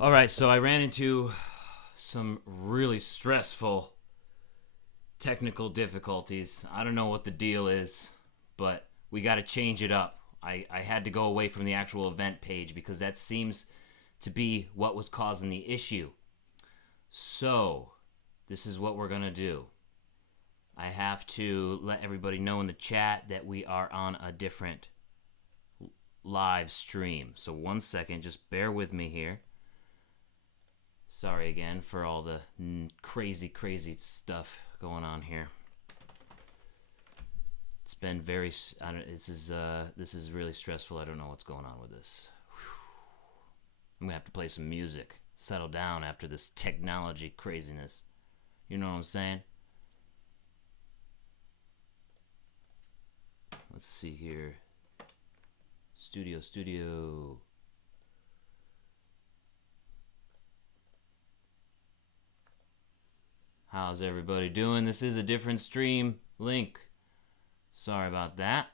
All right, so I ran into some really stressful technical difficulties. I don't know what the deal is, but we got to change it up. I had to go away from the actual event page because that seems to be what was causing the issue. So, this is what we're going to do. I have to let everybody know in the chat that we are on a different live stream. So 1 second, just bear with me here. Sorry again for all the crazy stuff going on here. It's been very. This is really stressful. I don't know what's going on with this. I'm gonna have to play some music, settle down after this technology craziness. You know what I'm saying? Let's see here. Studio. How's everybody doing? This is a different stream link. Sorry about that.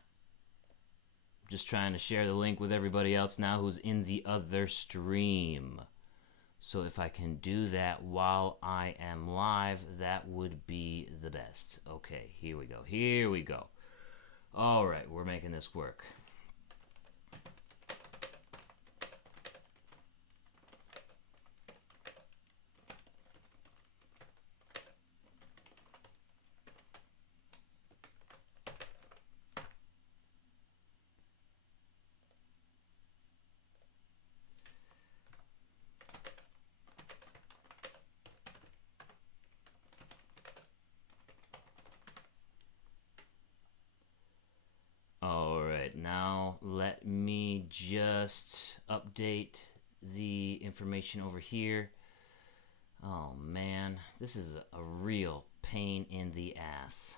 Just trying to share the link with everybody else now who's in the other stream. So if I can do that while I am live, that would be the best. Okay, here we go. All right, we're making this work. Now let me just update the information over here. Oh man, this is a real pain in the ass.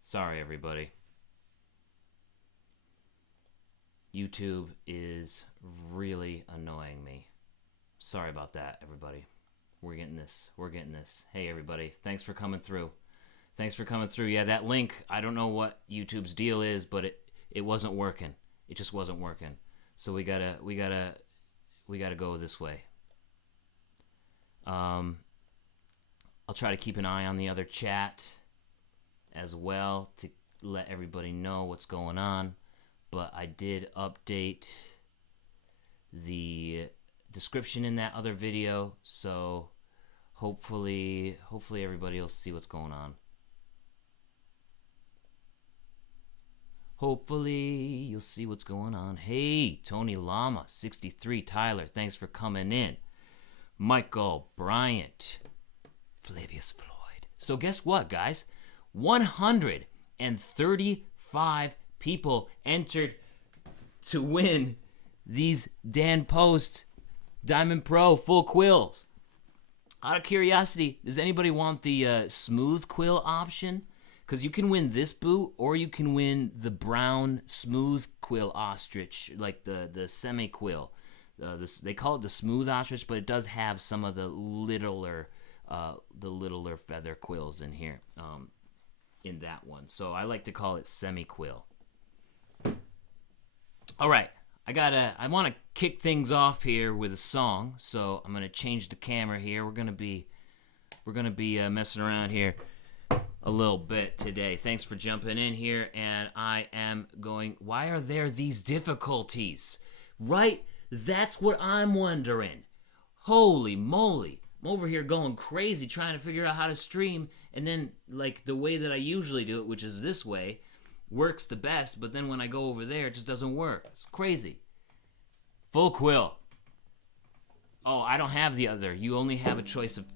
Sorry everybody. YouTube is really annoying me. Sorry about that, everybody. We're getting this. Hey, everybody. Thanks for coming through. Yeah, that link, I don't know what YouTube's deal is, but it wasn't working. It just wasn't working. So we gotta go this way. I'll try to keep an eye on the other chat as well to let everybody know what's going on. But I did update the description in that other video, so hopefully everybody will see what's going on. Hopefully you'll see what's going on. Hey, Tony Llama 63, Tyler, thanks for coming in. Michael Bryant, Flavius Floyd. So guess what, guys? 135 people entered to win these Dan Post Diamond Pro full quills. Out of curiosity, does anybody want the smooth quill option? Because you can win this boot, or you can win the brown smooth quill ostrich, like the semi quill. They call it the smooth ostrich, but it does have some of the littler feather quills in here, in that one. So I like to call it semi quill. All right, I want to kick things off here with a song, so I'm gonna change the camera here. We're gonna be messing around here a little bit today. Thanks for jumping in here, and I am going. Why are there these difficulties? Right, that's what I'm wondering. Holy moly, I'm over here going crazy trying to figure out how to stream, and then like the way that I usually do it, which is this way, works the best, but then when I go over there, it just doesn't work. It's crazy. Full quill. Oh, I don't have the other. You only have a choice of,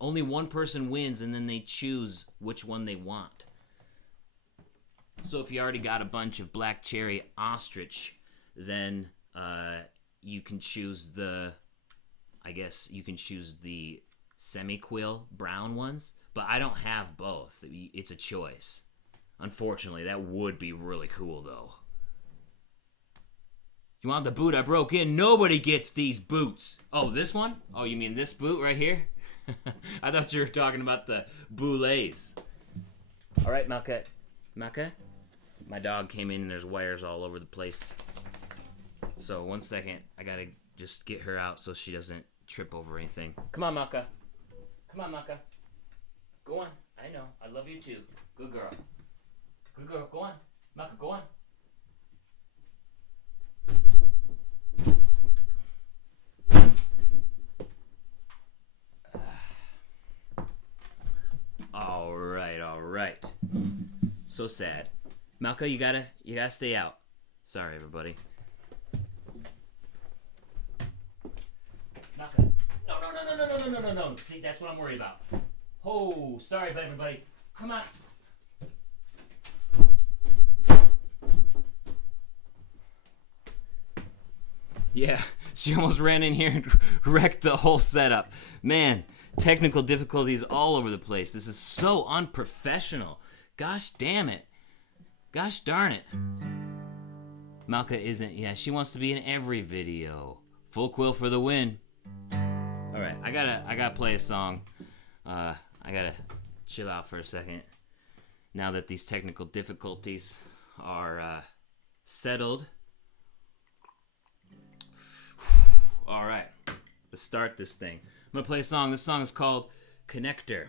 only one person wins, and then they choose which one they want. So if you already got a bunch of black cherry ostrich, then you can choose the semi-quill brown ones, but I don't have both. It's a choice. Unfortunately, that would be really cool, though. You want the boot I broke in? Nobody gets these boots. Oh, this one? Oh, you mean this boot right here? I thought you were talking about the boulets. All right, Malka. Malka? My dog came in and there's wires all over the place. So 1 second, I gotta just get her out so she doesn't trip over anything. Come on, Malka. Come on, Malka. Go on. I know. I love you too. Good girl. Good girl. Go on. Malka, go on. All right. So sad. Malka, you gotta stay out. Sorry, everybody. Malka. No. See, that's what I'm worried about. Oh, sorry, everybody. Come on. Yeah, she almost ran in here and wrecked the whole setup. Man, technical difficulties all over the place. This is so unprofessional. Gosh damn it. Gosh darn it. Malka isn't, yeah, she wants to be in every video. Full quill for the win. Alright, I gotta play a song. I gotta chill out for a second. Now that these technical difficulties are settled. Alright, let's start this thing. I'm gonna play a song. This song is called Connector.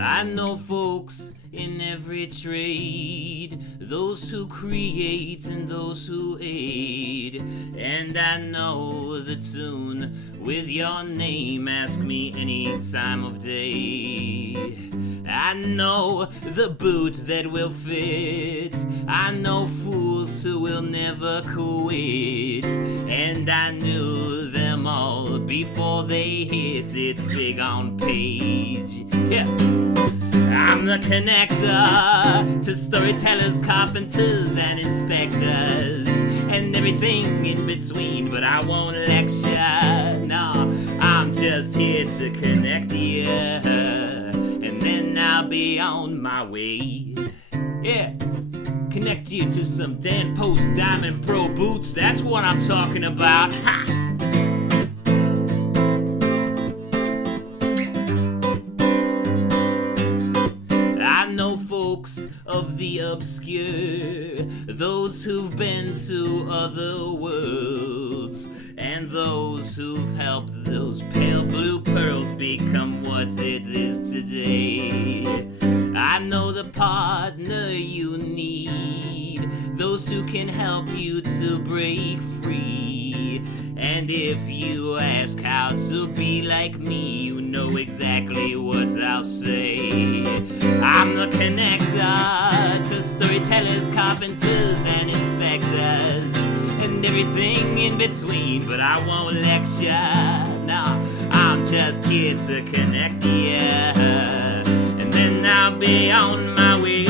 I know folks in every trade, those who create and those who aid, and I know the tune with your name, ask me any time of day. I know the boot that will fit, I know fools who will never quit, and I knew them all before they hit it big on page. Yeah. I'm the connector to storytellers, carpenters, and inspectors, and everything in between, but I won't lecture, no, I'm just here to connect you, and then I'll be on my way, yeah, connect you to some Dan Post Diamond Pro boots, that's what I'm talking about, ha! Of the obscure, those who've been to other worlds, and those who've helped those pale blue pearls become what it is today. I know the partner you need, those who can help you to break free, and if you ask how to be like me, you know exactly what I'll say. I'm the connector to storytellers, carpenters, and inspectors, and everything in between, but I won't lecture, no, I'm just here to connect you, and then I'll be on my way.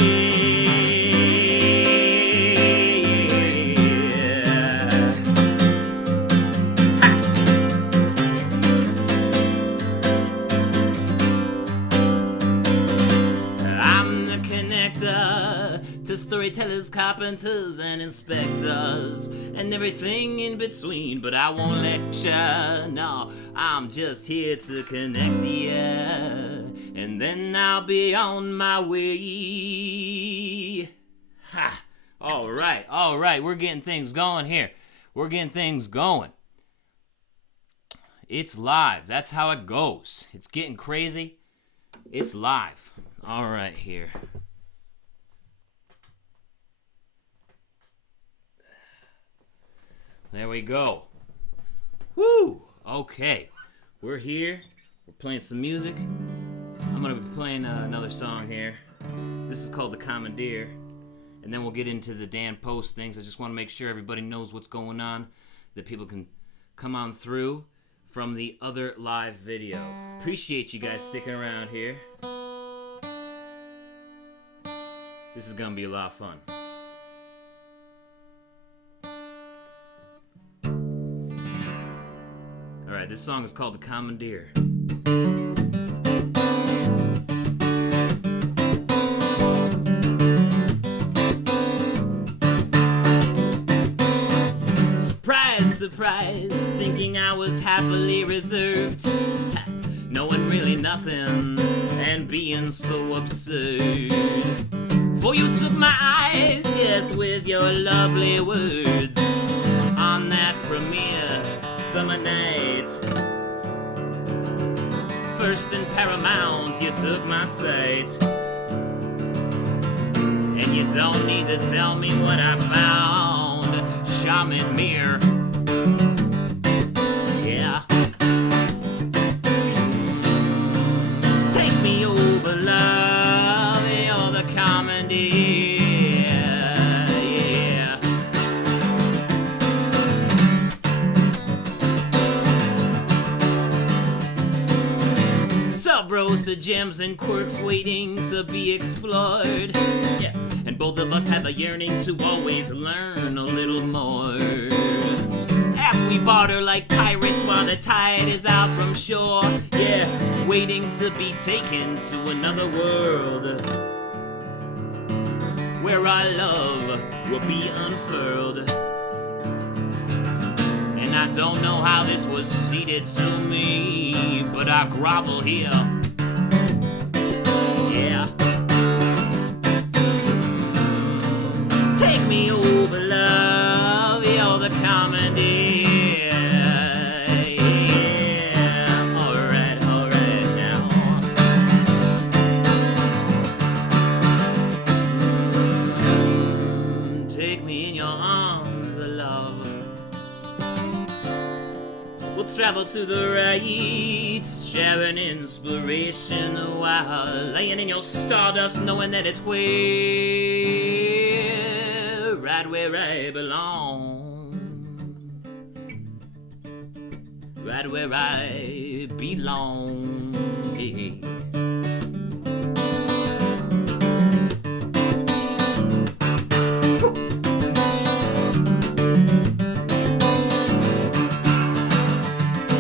Storytellers, carpenters, and inspectors, and everything in between, but I won't lecture, no, I'm just here to connect you, and then I'll be on my way. Ha! Alright, we're getting things going here. We're getting things going. It's live, that's how it goes. It's getting crazy. It's live. Alright, here. There we go. Woo! Okay. We're here. We're playing some music. I'm going to be playing another song here. This is called The Commandeer. And then we'll get into the Dan Post things. I just want to make sure everybody knows what's going on, that people can come on through from the other live video. Appreciate you guys sticking around here. This is going to be a lot of fun. Alright, this song is called The Commandeer. surprised, thinking I was happily reserved, knowing really nothing and being so absurd. For you took my eyes, yes, with your lovely words, on that premiere summer night. First and paramount, you took my sight. And you don't need to tell me what I found, charming mirror. Yeah. Take me over, love, you're the comedy. Yeah. Sub rosa gems and quirks waiting to be explored. Yeah. And both of us have a yearning to always learn a little more. As we barter like pirates while the tide is out from shore. Yeah, waiting to be taken to another world, where our love will be unfurled. And I don't know how this was seated to me, but I grovel here. Yeah. Take me over, love, you're the comedy. Yeah, alright now. Take me in your arms, love. We'll travel to the right, sharing inspiration while laying in your stardust, knowing that it's right where I belong, right where I belong. Hey.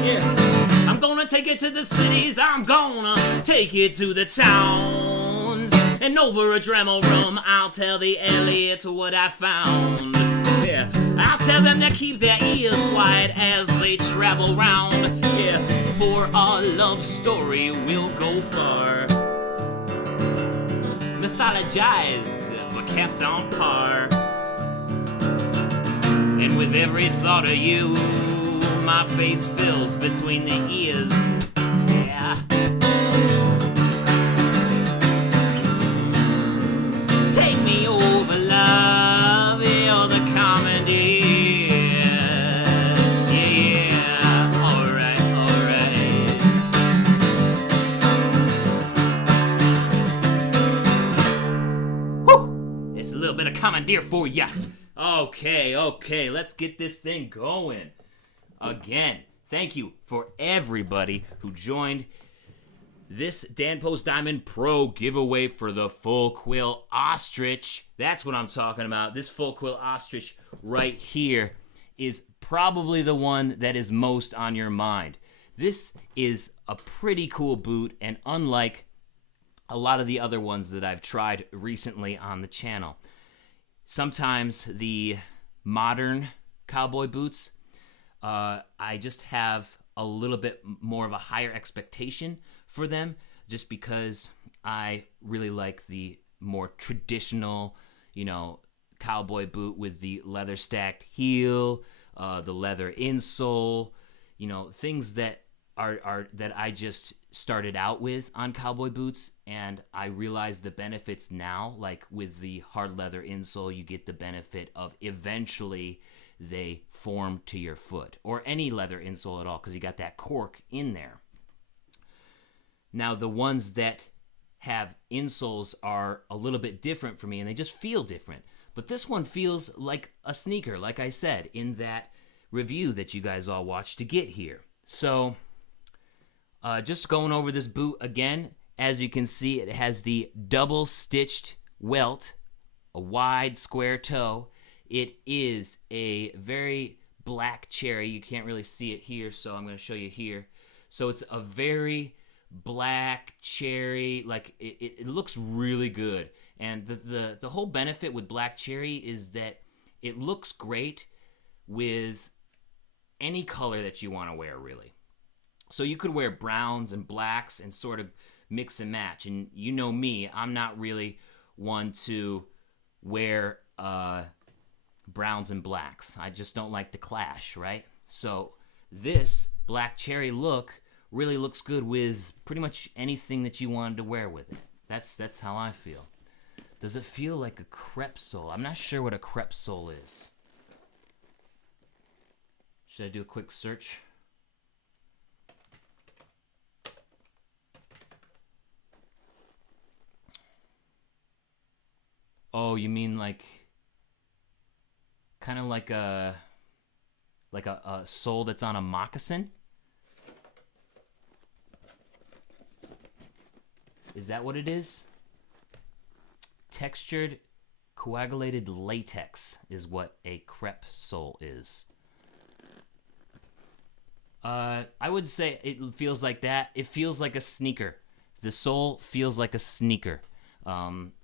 Yeah, I'm gonna take it to the cities, I'm gonna take it to the towns. And over a Dremel rum, I'll tell the Elliot what I found. Yeah, I'll tell them to keep their ears wide as they travel round. Yeah, for our love story will go far. Mythologized, but kept on par. And with every thought of you, my face fills between the ears. Yeah. Take me over, love, you're the comedy. Yeah, alright. Whew! It's a little bit of commandeer for ya. Okay, let's get this thing going. Again, thank you for everybody who joined this Dan Post Diamond Pro giveaway for the full quill ostrich. That's what I'm talking about. This full quill ostrich right here is probably the one that is most on your mind. This is a pretty cool boot, and unlike a lot of the other ones that I've tried recently on the channel, sometimes the modern cowboy boots, I just have a little bit more of a higher expectation for them, just because I really like the more traditional, cowboy boot with the leather stacked heel, the leather insole, things that are that I just started out with on cowboy boots, and I realize the benefits now. Like with the hard leather insole, you get the benefit of eventually they form to your foot, or any leather insole at all, because you got that cork in there. Now, the ones that have insoles are a little bit different for me, and they just feel different. But this one feels like a sneaker, like I said in that review that you guys all watched to get here. So, just going over this boot again, as you can see, it has the double-stitched welt, a wide square toe. It is a very black cherry. You can't really see it here, so I'm going to show you here. So it's a very black cherry, like it looks really good. And the whole benefit with black cherry is that it looks great with any color that you want to wear, really. So you could wear browns and blacks and sort of mix and match. And you know me, I'm not really one to wear browns and blacks. I just don't like the clash, right? So this black cherry look really looks good with pretty much anything that you wanted to wear with it. That's how I feel. Does it feel like a crepe sole? I'm not sure what a crepe sole is. Should I do a quick search? Oh, you mean like kind of like a sole that's on a moccasin? Is that what it is? Textured coagulated latex is what a crepe sole is. I would say it feels like that. It feels like a sneaker. The sole feels like a sneaker.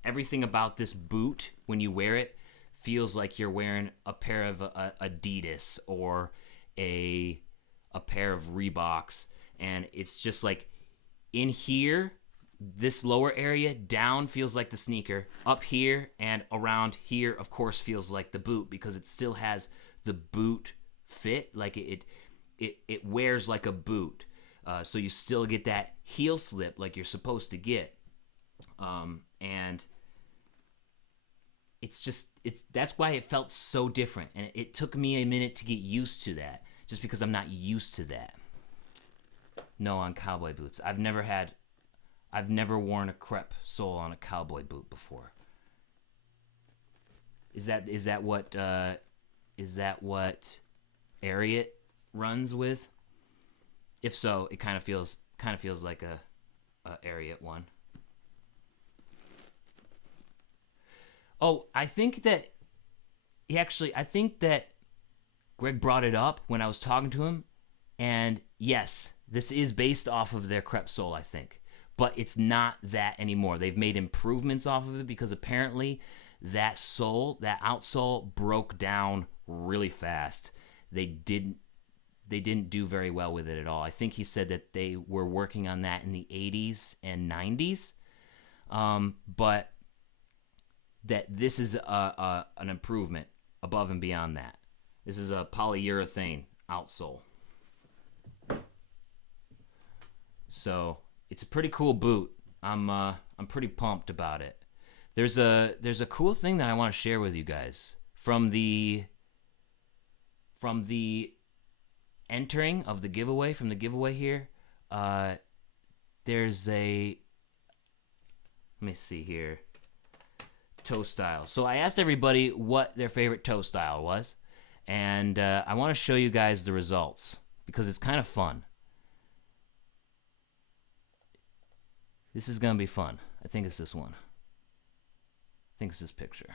Everything about this boot, when you wear it, feels like you're wearing a pair of Adidas or a pair of Reeboks. And it's just like in here, this lower area down feels like the sneaker. Up here and around here, of course, feels like the boot because it still has the boot fit. Like it wears like a boot. So you still get that heel slip like you're supposed to get. And that's why it felt so different. And it took me a minute to get used to that just because I'm not used to that. No, on cowboy boots. I've never worn a crepe sole on a cowboy boot before. Is that what Ariat runs with? If so, it kind of feels like a Ariat one. Oh, I think that Greg brought it up when I was talking to him, and yes, this is based off of their crepe sole, I think. But it's not that anymore. They've made improvements off of it because apparently that outsole broke down really fast. They didn't do very well with it at all. I think he said that they were working on that in the 80s and 90s. But that this is an improvement above and beyond that. This is a polyurethane outsole. So it's a pretty cool boot. I'm pretty pumped about it. There's a cool thing that I want to share with you guys from the entering of the giveaway, from the giveaway here. There's a, let me see here, toe style. So I asked everybody what their favorite toe style was, and I want to show you guys the results because it's kind of fun. This is gonna be fun. I think it's this one. I think it's this picture.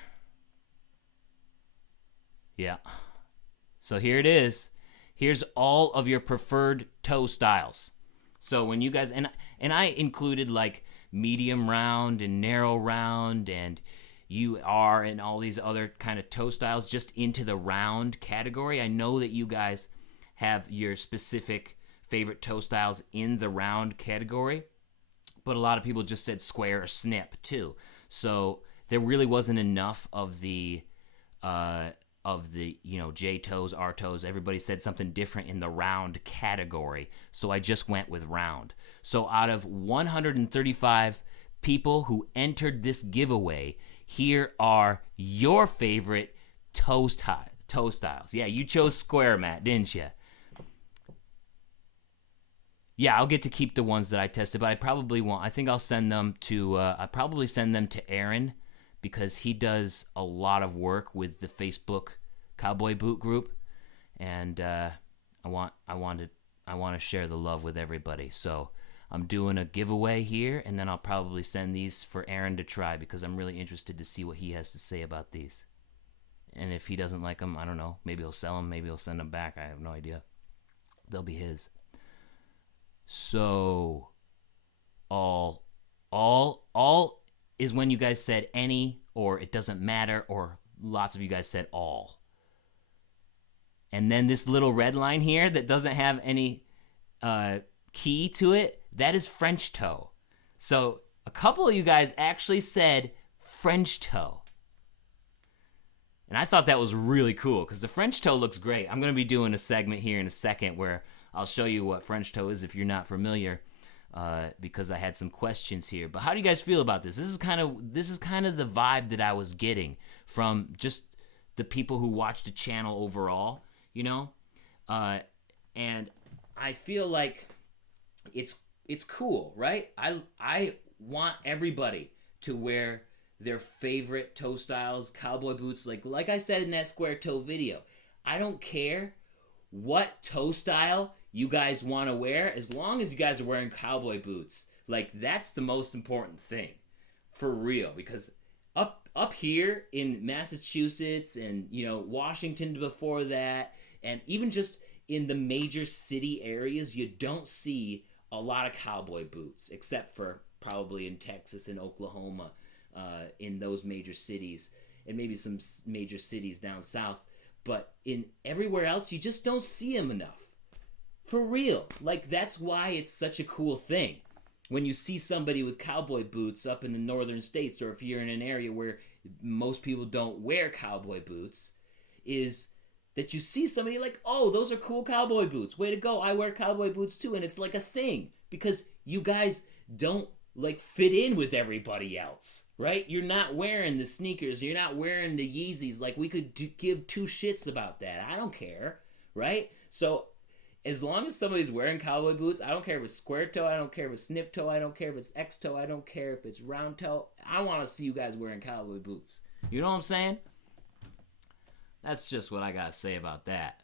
Yeah. So here it is. Here's all of your preferred toe styles. So when you guys, and I included like medium round and narrow round and UR and all these other kind of toe styles just into the round category. I know that you guys have your specific favorite toe styles in the round category, but a lot of people just said square or snip too. So there really wasn't enough of the J toes, R toes. Everybody said something different in the round category. So I just went with round. So out of 135 people who entered this giveaway, here are your favorite toe styles. Yeah, you chose square, Matt, didn't you? Yeah, I'll get to keep the ones that I tested, but I probably won't. I think I'll send them to Aaron because he does a lot of work with the Facebook Cowboy Boot group, and I want to share the love with everybody. So I'm doing a giveaway here, and then I'll probably send these for Aaron to try because I'm really interested to see what he has to say about these. And if he doesn't like them, I don't know. Maybe he'll sell them. Maybe he'll send them back. I have no idea. They'll be his. So, all is when you guys said any, or it doesn't matter, or lots of you guys said all. And then this little red line here that doesn't have any key to it, that is French toe. So a couple of you guys actually said French toe. And I thought that was really cool because the French toe looks great. I'm going to be doing a segment here in a second where I'll show you what French toe is if you're not familiar, because I had some questions here. But how do you guys feel about this? This is kind of the vibe that I was getting from just the people who watch the channel overall, you know? And I feel like it's cool, right? I want everybody to wear their favorite toe styles, cowboy boots. Like I said in that square toe video, I don't care what toe style you guys want to wear as long as you guys are wearing cowboy boots. Like, that's the most important thing, for real. Because up here in Massachusetts and, you know, Washington before that, and even just in the major city areas, you don't see a lot of cowboy boots, except for probably in Texas and Oklahoma, in those major cities, and maybe some major cities down south. But in everywhere else, you just don't see them enough. For real. Like, that's why it's such a cool thing. When you see somebody with cowboy boots up in the northern states, or if you're in an area where most people don't wear cowboy boots, is that you see somebody like, oh, those are cool cowboy boots. Way to go. I wear cowboy boots too. And it's like a thing because you guys don't like fit in with everybody else, right? You're not wearing the sneakers. You're not wearing the Yeezys. Like, we could give two shits about that. I don't care, right? So as long as somebody's wearing cowboy boots, I don't care if it's square toe, I don't care if it's snip toe, I don't care if it's X toe, I don't care if it's round toe. I want to see you guys wearing cowboy boots. You know what I'm saying? That's just what I got to say about that.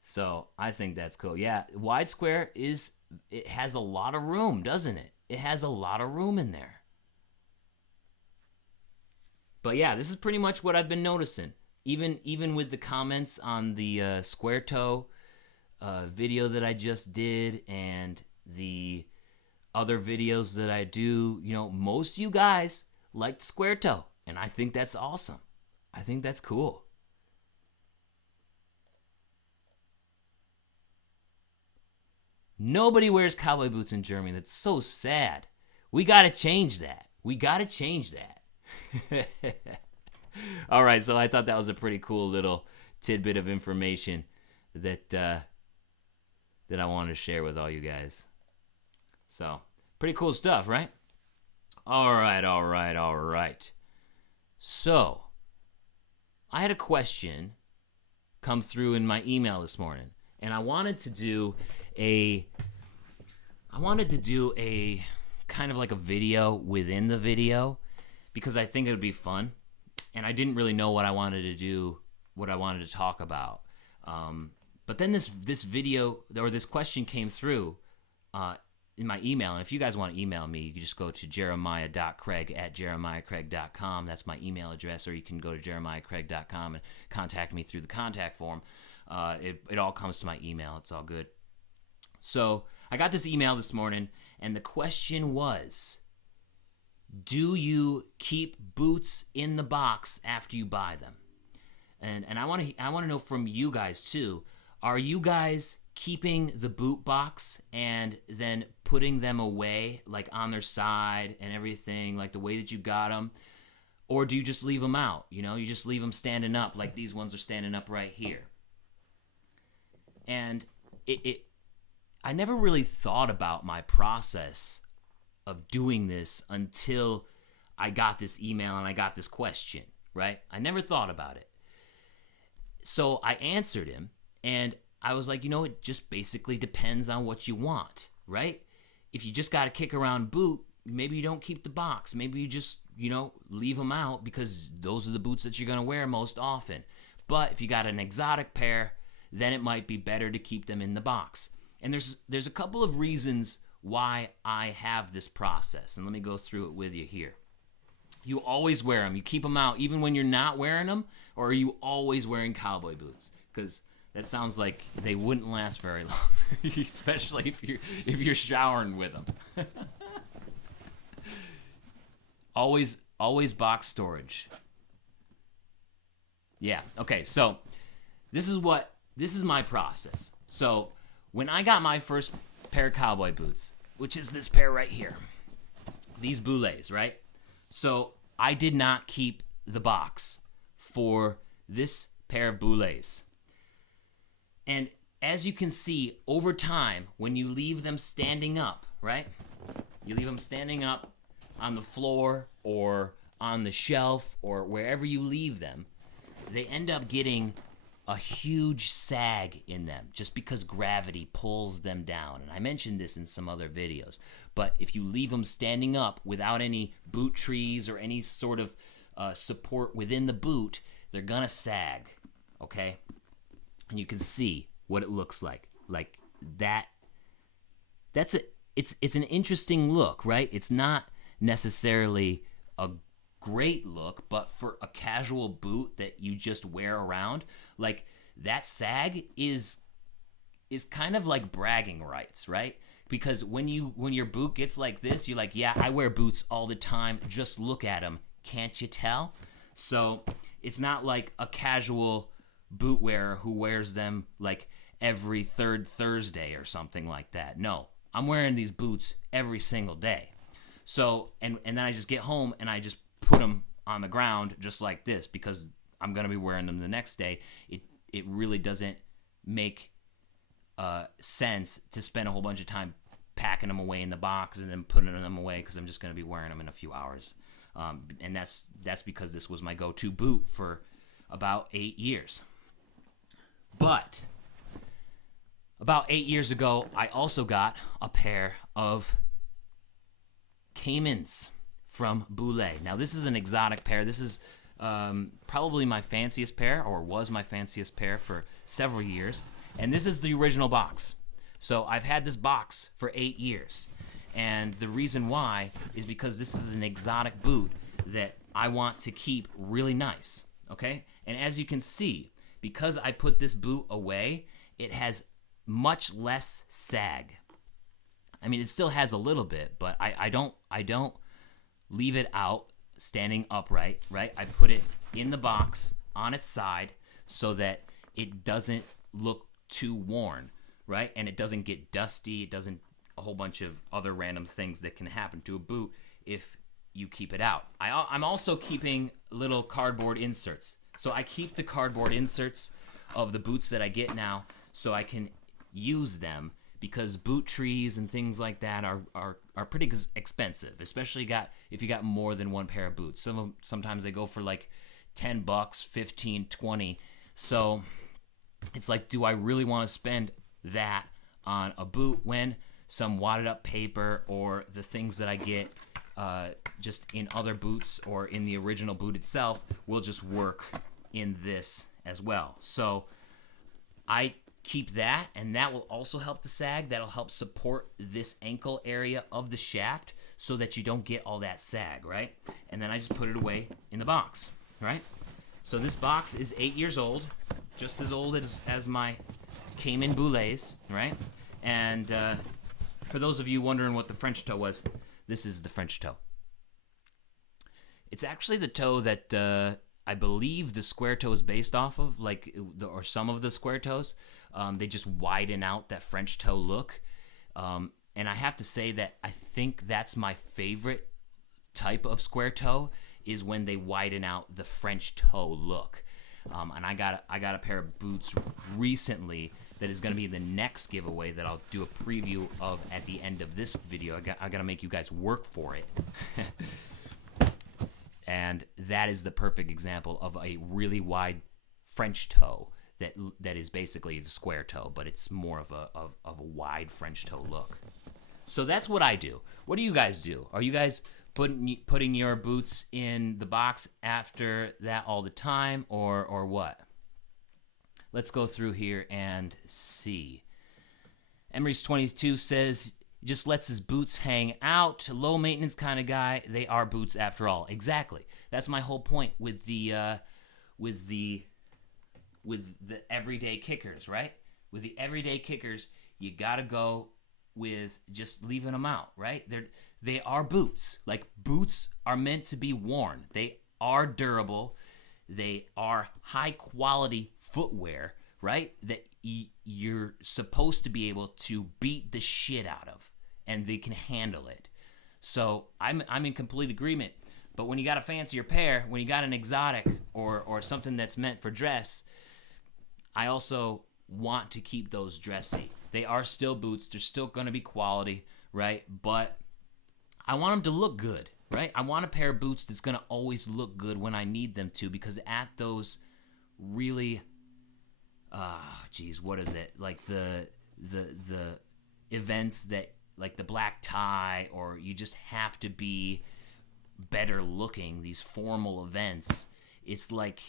So I think that's cool. Yeah, wide square it has a lot of room, doesn't it? It has a lot of room in there. But yeah, this is pretty much what I've been noticing. Even with the comments on the square toe video that I just did and the other videos that I do, you know, most of you guys like square toe, and I think that's awesome. I think that's cool. Nobody wears cowboy boots in Germany. That's so sad. We got to change that. All right, so I thought that was a pretty cool little tidbit of information that I wanted to share with all you guys. So, pretty cool stuff, right? All right. So, I had a question come through in my email this morning, and I wanted to do a kind of like a video within the video because I think it would be fun, and I didn't really know what I wanted to do, what I wanted to talk about. But then this video or this question came through in my email, and if you guys want to email me, you can just go to jeremiah.craig@jeremiahcraig.com. That's my email address, or you can go to jeremiahcraig.com and contact me through the contact form. It all comes to my email. It's all good. So I got this email this morning, and the question was, do you keep boots in the box after you buy them? And I want to know from you guys too. Are you guys keeping the boot box and then putting them away, like on their side and everything, like the way that you got them? Or do you just leave them out? You know, you just leave them standing up like these ones are standing up right here. And I never really thought about my process of doing this until I got this email and I got this question, right? I never thought about it. So I answered him, and I was like, you know, it just basically depends on what you want, right? If you just got a kick around boot, maybe you don't keep the box. Maybe you just, you know, leave them out because those are the boots that you're going to wear most often. But if you got an exotic pair, then it might be better to keep them in the box. And there's a couple of reasons why I have this process, and let me go through it with you here. You always wear them. You keep them out even when you're not wearing them, or are you always wearing cowboy boots? Because that sounds like they wouldn't last very long, especially if you're showering with them. always box storage. Yeah. Okay. So this is what this is my process. So when I got my first pair of cowboy boots, which is this pair right here, these boulets, right? So I did not keep the box for this pair of boulets. And as you can see, over time, when you leave them standing up, right? You leave them standing up on the floor or on the shelf or wherever you leave them, they end up getting a huge sag in them just because gravity pulls them down. And I mentioned this in some other videos. But if you leave them standing up without any boot trees or any sort of support within the boot, they're gonna sag, okay? And you can see what it looks like. Like that. It's an interesting look, right? It's not necessarily a great look, but for a casual boot that you just wear around, like that sag is kind of like bragging rights, right? Because when your boot gets like this, you're like, yeah, I wear boots all the time. Just look at them. Can't you tell? So it's not like a casual boot wearer who wears them like every third Thursday or something like that. No, I'm wearing these boots every single day. So, and then I just get home and I just put them on the ground just like this because I'm going to be wearing them the next day. It really doesn't make sense to spend a whole bunch of time packing them away in the box and then putting them away because I'm just going to be wearing them in a few hours. And that's because this was my go-to boot for about 8 years. But about 8 years ago, I also got a pair of Caymans from Boulay. Now, this is an exotic pair. This is probably my fanciest pair, or was my fanciest pair for several years. And this is the original box. So I've had this box for 8 years. And the reason why is because this is an exotic boot that I want to keep really nice, okay? And as you can see, because I put this boot away, it has much less sag. I mean, it still has a little bit, but I don't leave it out standing upright, right? I put it in the box on its side so that it doesn't look too worn, right? And it doesn't get dusty. It doesn't a whole bunch of other random things that can happen to a boot if you keep it out. I'm also keeping little cardboard inserts. So I keep the cardboard inserts of the boots that I get now so I can use them because boot trees and things like that are pretty expensive, especially if you got more than one pair of boots. Sometimes they go for like $10, 15, 20. So it's like, do I really want to spend that on a boot when some wadded up paper or the things that I get just in other boots or in the original boot itself will just work in this as well. So I keep that, and that will also help the sag. That'll help support this ankle area of the shaft so that you don't get all that sag, right? And then I just put it away in the box, right? So this box is 8 years old, just as old as my Cayman Boulets, right? And for those of you wondering what the French toe was, this is the French toe. It's actually the toe that I believe the square toe is based off of, or some of the square toes. They just widen out that French toe look. And I have to say that I think that's my favorite type of square toe is when they widen out the French toe look. And I got a pair of boots recently that is going to be the next giveaway that I'll do a preview of at the end of this video. I got to make you guys work for it. And that is the perfect example of a really wide French toe that is basically a square toe, but it's more of a wide French toe look. So that's what I do. What do you guys do? Are you guys putting your boots in the box after that all the time, or what? Let's go through here and see. Emery's 22 says, just lets his boots hang out. Low maintenance kind of guy. They are boots after all. Exactly. That's my whole point with the everyday kickers, right? With the everyday kickers, you gotta go with just leaving them out, right? They are boots. Like, boots are meant to be worn. They are durable. They are high quality footwear right? That you're supposed to be able to beat the shit out of, and they can handle it. So I'm in complete agreement. But when you got a fancier pair, when you got an exotic or something that's meant for dress, I also want to keep those dressy. They are still boots. They're still going to be quality, right? But I want them to look good, right? I want a pair of boots that's going to always look good when I need them to, because at those really, what is it? Like the events that, like the black tie, or you just have to be better looking, these formal events. It's like,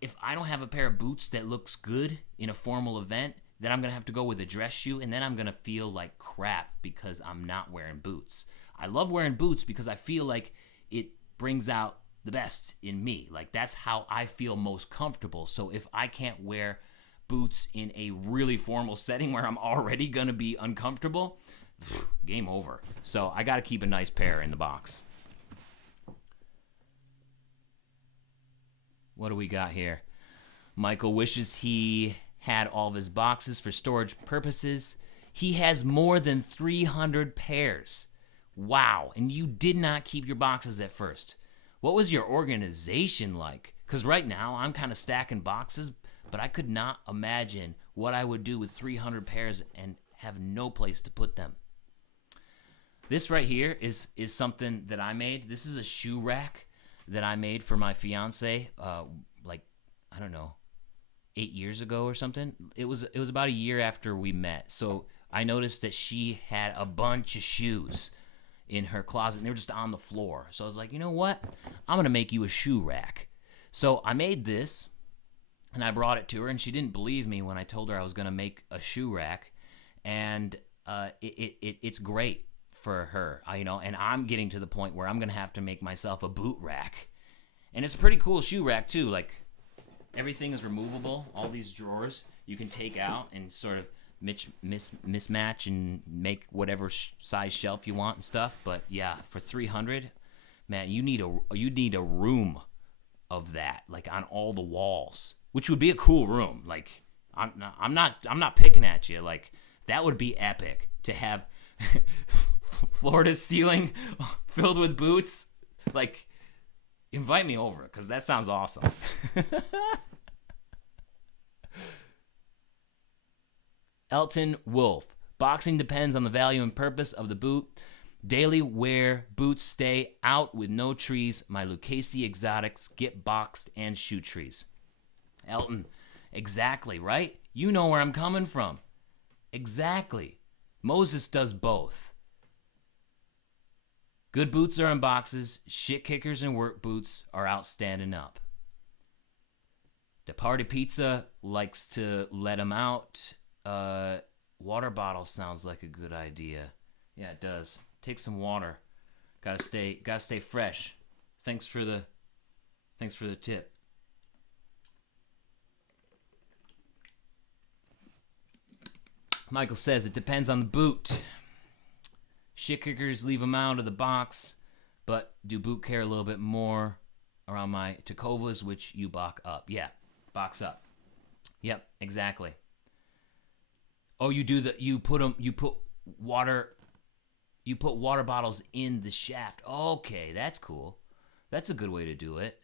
if I don't have a pair of boots that looks good in a formal event, then I'm going to have to go with a dress shoe, and then I'm going to feel like crap because I'm not wearing boots. I love wearing boots because I feel like it brings out the best in me. Like, that's how I feel most comfortable. So if I can't wear boots in a really formal setting where I'm already going to be uncomfortable, game over. So I got to keep a nice pair in the box. What do we got here? Michael wishes he had all of his boxes for storage purposes. He has more than 300 pairs. Wow. And you did not keep your boxes at first. What was your organization like? Because right now I'm kind of stacking boxes, but I could not imagine what I would do with 300 pairs and have no place to put them. This right here is something that I made. This is a shoe rack that I made for my fiance, I don't know, 8 years ago or something. It was about a year after we met. So I noticed that she had a bunch of shoes in her closet, and they were just on the floor. So I was like, you know what? I'm gonna make you a shoe rack. So I made this, and I brought it to her, and she didn't believe me when I told her I was gonna make a shoe rack, and it's great for her, and I'm getting to the point where I'm gonna have to make myself a boot rack. And it's a pretty cool shoe rack too. Like, everything is removable. All these drawers you can take out and sort of mismatch and make whatever size shelf you want and stuff. But yeah, for 300, man, you need a room of that, like on all the walls, which would be a cool room. Like, I'm not picking at you. Like, that would be epic to have floor to ceiling filled with boots. Like, invite me over, because that sounds awesome. Elton Wolf. Boxing depends on the value and purpose of the boot. Daily wear boots stay out with no trees. My Lucchese exotics get boxed and shoe trees. Elton, exactly, right? You know where I'm coming from. Exactly. Moses does both. Good boots are in boxes. Shit kickers and work boots are out standing up. The party pizza likes to let them out. Water bottle sounds like a good idea. Yeah, it does. Take some water. Gotta stay fresh. Thanks for the tip. Michael says it depends on the boot. Shit kickers leave them out of the box, but do boot care a little bit more around my Tacovas, which you box up. Yeah, box up. Yep, exactly. Oh, you put water bottles in the shaft. Okay, that's cool. That's a good way to do it.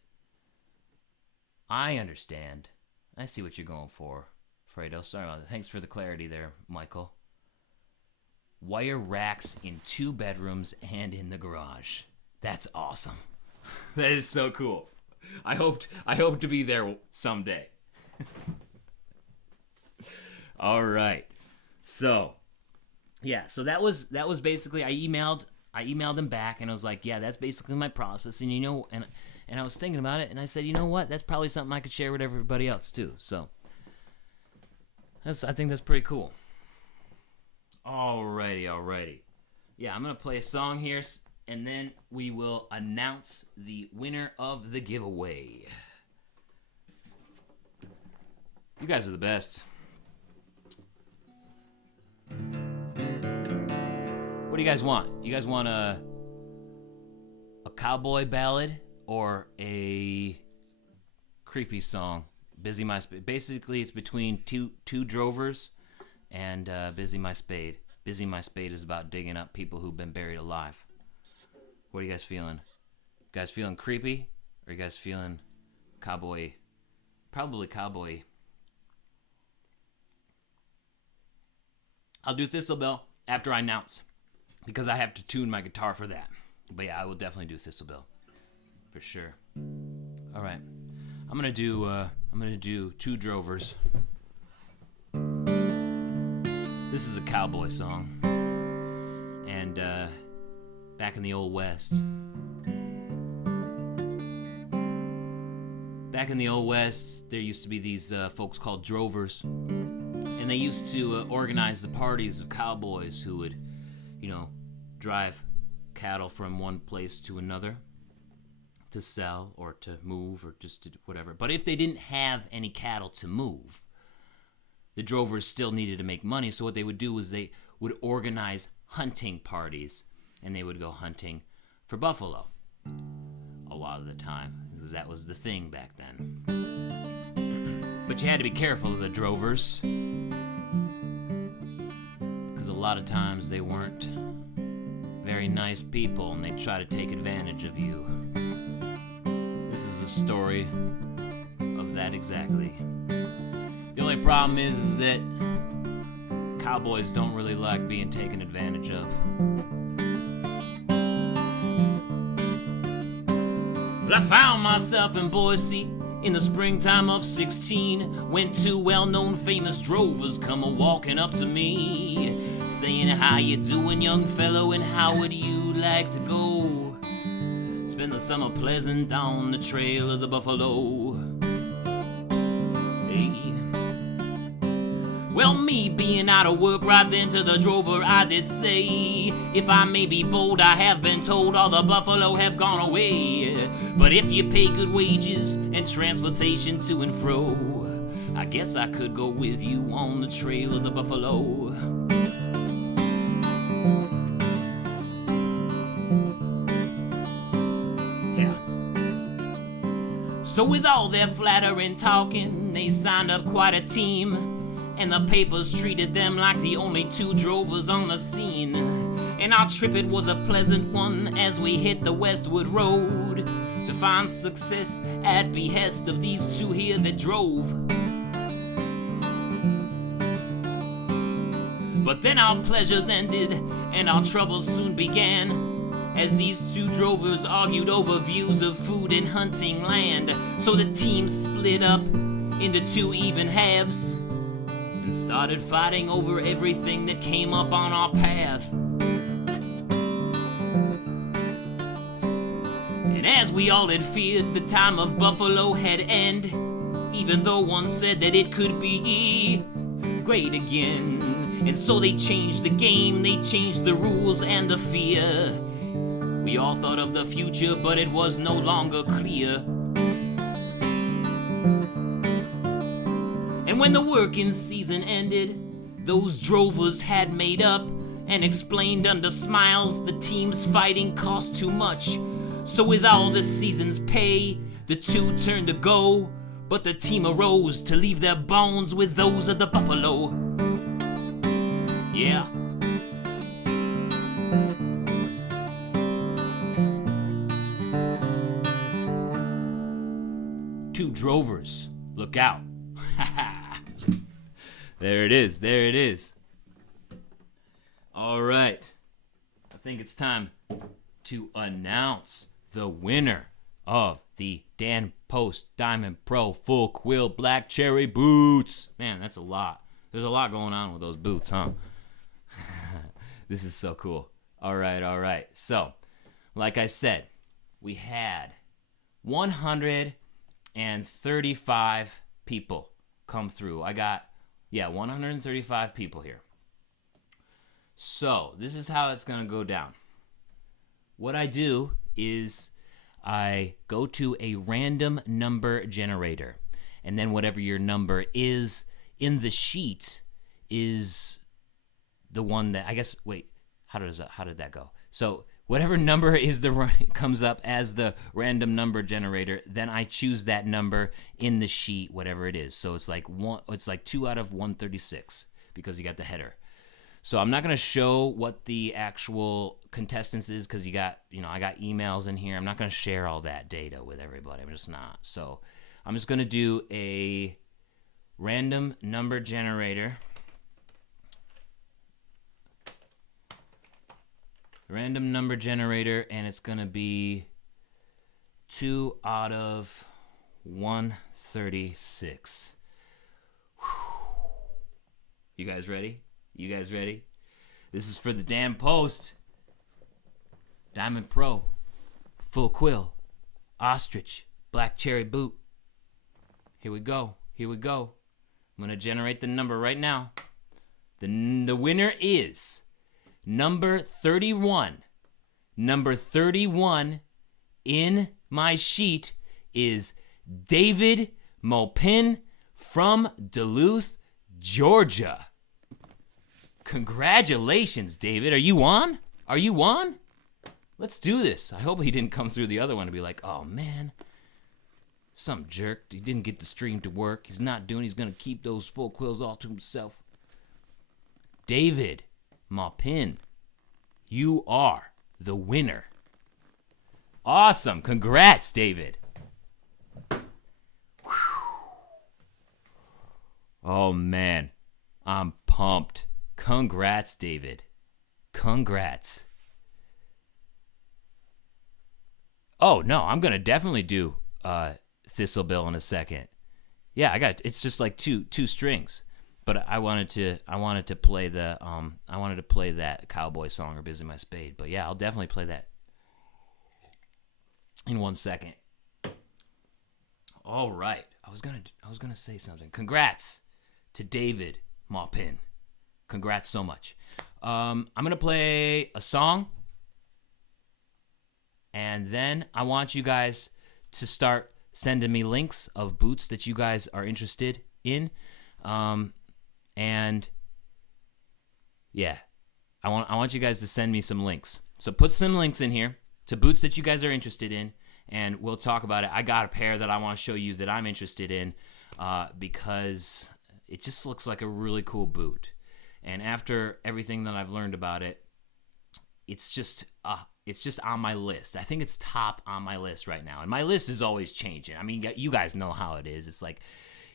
I understand. I see what you're going for, Fredo. Sorry about that. Thanks for the clarity there, Michael. Wire racks in 2 bedrooms and in the garage. That's awesome. That is so cool. I hope to be there someday. All right. So, yeah. So that was basically, I emailed him back, and I was like, yeah, that's basically my process. And and I was thinking about it, and I said, you know what? That's probably something I could share with everybody else too. So I think that's pretty cool. Alrighty. Yeah, I'm going to play a song here, and then we will announce the winner of the giveaway. You guys are the best. What do you guys want? You guys want a cowboy ballad or a creepy song Busy My Spade. Basically, it's between two drovers and Busy My Spade. Busy My Spade is about digging up people who've been buried alive. What are you guys feeling? You guys feeling creepy? Or are you guys feeling cowboy? Probably cowboy. I'll do Thistle Bill after I announce, because I have to tune my guitar for that. But yeah, I will definitely do Thistle Bill for sure. All right, I'm gonna do Two Drovers. This is a cowboy song, and back in the old west. Back in the old west, there used to be these folks called drovers, and they used to organize the parties of cowboys who would, drive cattle from one place to another to sell or to move or just to whatever. But if they didn't have any cattle to move, the drovers still needed to make money. So what they would do is they would organize hunting parties, and they would go hunting for buffalo a lot of the time, because that was the thing back then. But you had to be careful of the drovers, because a lot of times they weren't very nice people, and they'd try to take advantage of you. This is a story of that exactly. The only problem is that cowboys don't really like being taken advantage of. But I found myself in Boise in the springtime of 16, when two well-known famous drovers come a-walking up to me, saying, "How you doing, young fellow, and how would you like to go spend the summer pleasant on the trail of the buffalo?" Hey. Well, me being out of work right then, to the drover I did say, "If I may be bold, I have been told all the buffalo have gone away. But if you pay good wages and transportation to and fro, I guess I could go with you on the trail of the buffalo." Yeah. So with all their flattering talking, they signed up quite a team, and the papers treated them like the only two drovers on the scene. And our trip, it was a pleasant one, as we hit the westward road to find success at behest of these two here that drove. But then our pleasures ended and our troubles soon began, as these two drovers argued over views of food and hunting land. So the team split up into two even halves and started fighting over everything that came up on our path. And as we all had feared, the time of buffalo had ended, even though one said that it could be great again. And so they changed the game, they changed the rules and the fear. We all thought of the future, but it was no longer clear. And when the working season ended, those drovers had made up and explained under smiles the team's fighting cost too much. So with all this season's pay, the two turned to go, but the team arose to leave their bones with those of the buffalo. Yeah. Two drovers, look out. There it is, there it is. All right, I think it's time to announce the winner of the Dan Post Diamond Pro Full Quill Black Cherry Boots. Man, that's a lot. There's a lot going on with those boots, huh? This is so cool. All right. So, like I said, we had 135 people come through. I got, 135 people here. So, this is how it's going to go down. What I do is I go to a random number generator, and then whatever your number is in the sheet is the one that, I guess, wait, how did that go? So whatever number comes up as the random number generator, then I choose that number in the sheet, whatever it is. So it's like 2 out of 136 because you got the header. So I'm not going to show what the actual contestants is because I got emails in here. I'm not going to share all that data with everybody. I'm just not. So I'm just going to do a random number generator. Random number generator, and it's going to be 2 out of 136. Whew. You guys ready? You guys ready? This is for the damn post. Diamond Pro, full quill, ostrich, black cherry boot. Here we go. Here we go. I'm going to generate the number right now. The winner is number 31. Number 31 in my sheet is David Maupin from Duluth, Georgia. Congratulations, David. Are you on? Are you on? Let's do this. I hope he didn't come through the other one and be like, oh, man, some jerk. He didn't get the stream to work. He's not doing. He's going to keep those full quills all to himself. David Maupin, you are the winner. Awesome. Congrats, David. Whew. Oh, man. I'm pumped. Congrats, David. Congrats. Oh, no, I'm going to definitely do Thistle Bill in a second. Yeah, it's just like two strings. But I wanted to play that cowboy song or Busy My Spade. But yeah, I'll definitely play that in 1 second. All right. I was gonna say something. Congrats to David Maupin. Congrats so much. I'm gonna play a song, and then I want you guys to start sending me links of boots that you guys are interested in. And yeah, I want you guys to send me some links. So put some links in here to boots that you guys are interested in, and we'll talk about it. I got a pair that I want to show you that I'm interested in because it just looks like a really cool boot. And after everything that I've learned about it, it's just on my list. I think it's top on my list right now. And my list is always changing. I mean, you guys know how it is. It's like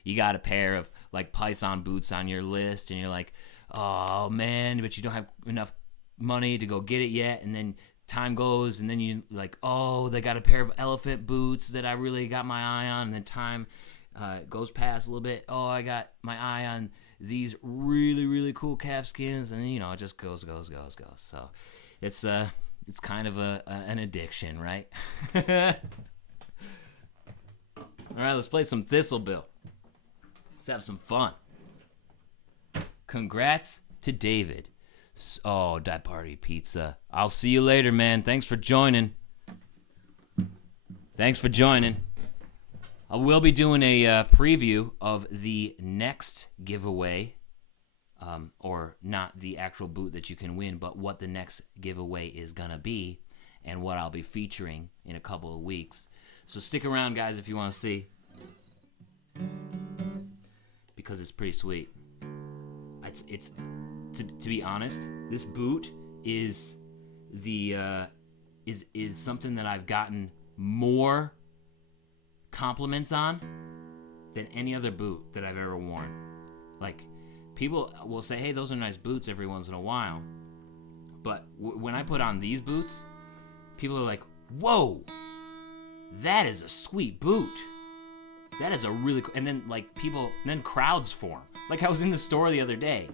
you got a pair of like Python boots on your list, and you're like, oh man, but you don't have enough money to go get it yet. And then time goes, and then you like, oh, they got a pair of elephant boots that I really got my eye on. And then time goes past a little bit. Oh, I got my eye on these really, really cool calf skins, and it just goes. So it's kind of an addiction, right? All right, let's play some Thistle Bill. Let's have some fun. Congrats to David. Oh, Die Party Pizza. I'll see you later, man. Thanks for joining. I will be doing a preview of the next giveaway, or not the actual boot that you can win, but what the next giveaway is going to be and what I'll be featuring in a couple of weeks. So stick around, guys, if you want to see, because it's pretty sweet. It's to be honest, this boot is something that I've gotten more compliments on than any other boot that I've ever worn. Like, people will say, hey, those are nice boots every once in a while, but when I put on these boots, people are like, whoa, that is a sweet boot. That is a really cool. And then then crowds form. Like, I was in the store the other day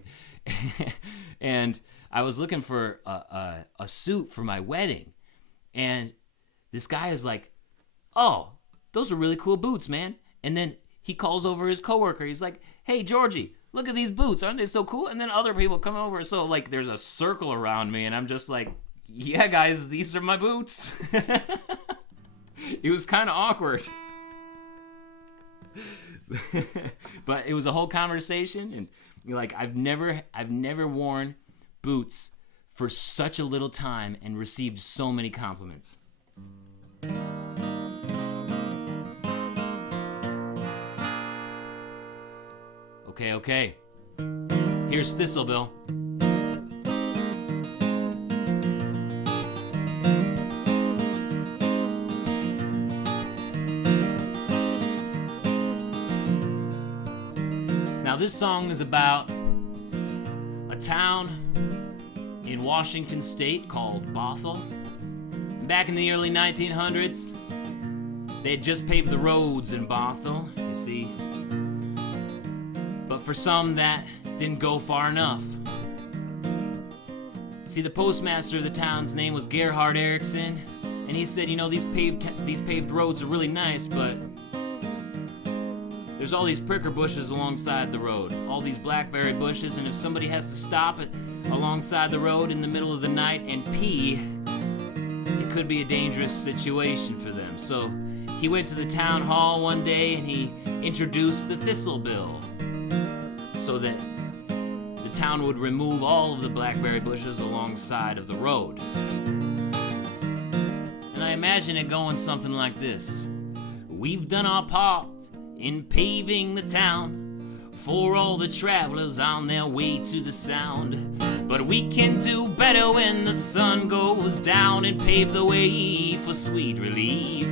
and I was looking for a suit for my wedding, and this guy is like, oh, those are really cool boots, man. And then he calls over his coworker. He's like, hey, Georgie, look at these boots. Aren't they so cool? And then other people come over. So, like, there's a circle around me, and I'm just like, yeah, guys, these are my boots. It was kind of awkward. But it was a whole conversation, and like, I've never worn boots for such a little time and received so many compliments. Okay. Here's Thistle Bill. Now this song is about a town in Washington State called Bothell. And back in the early 1900s, they had just paved the roads in Bothell, you see. But for some, that didn't go far enough. See, the postmaster of the town's name was Gerhard Erickson, and he said, you know, these paved roads are really nice, but there's all these pricker bushes alongside the road, all these blackberry bushes, and if somebody has to stop alongside the road in the middle of the night and pee, it could be a dangerous situation for them. So he went to the town hall one day and he introduced the Thistle Bill so that the town would remove all of the blackberry bushes alongside of the road. And I imagine it going something like this. We've done our part in paving the town for all the travelers on their way to the sound. But we can do better when the sun goes down and pave the way for sweet relief.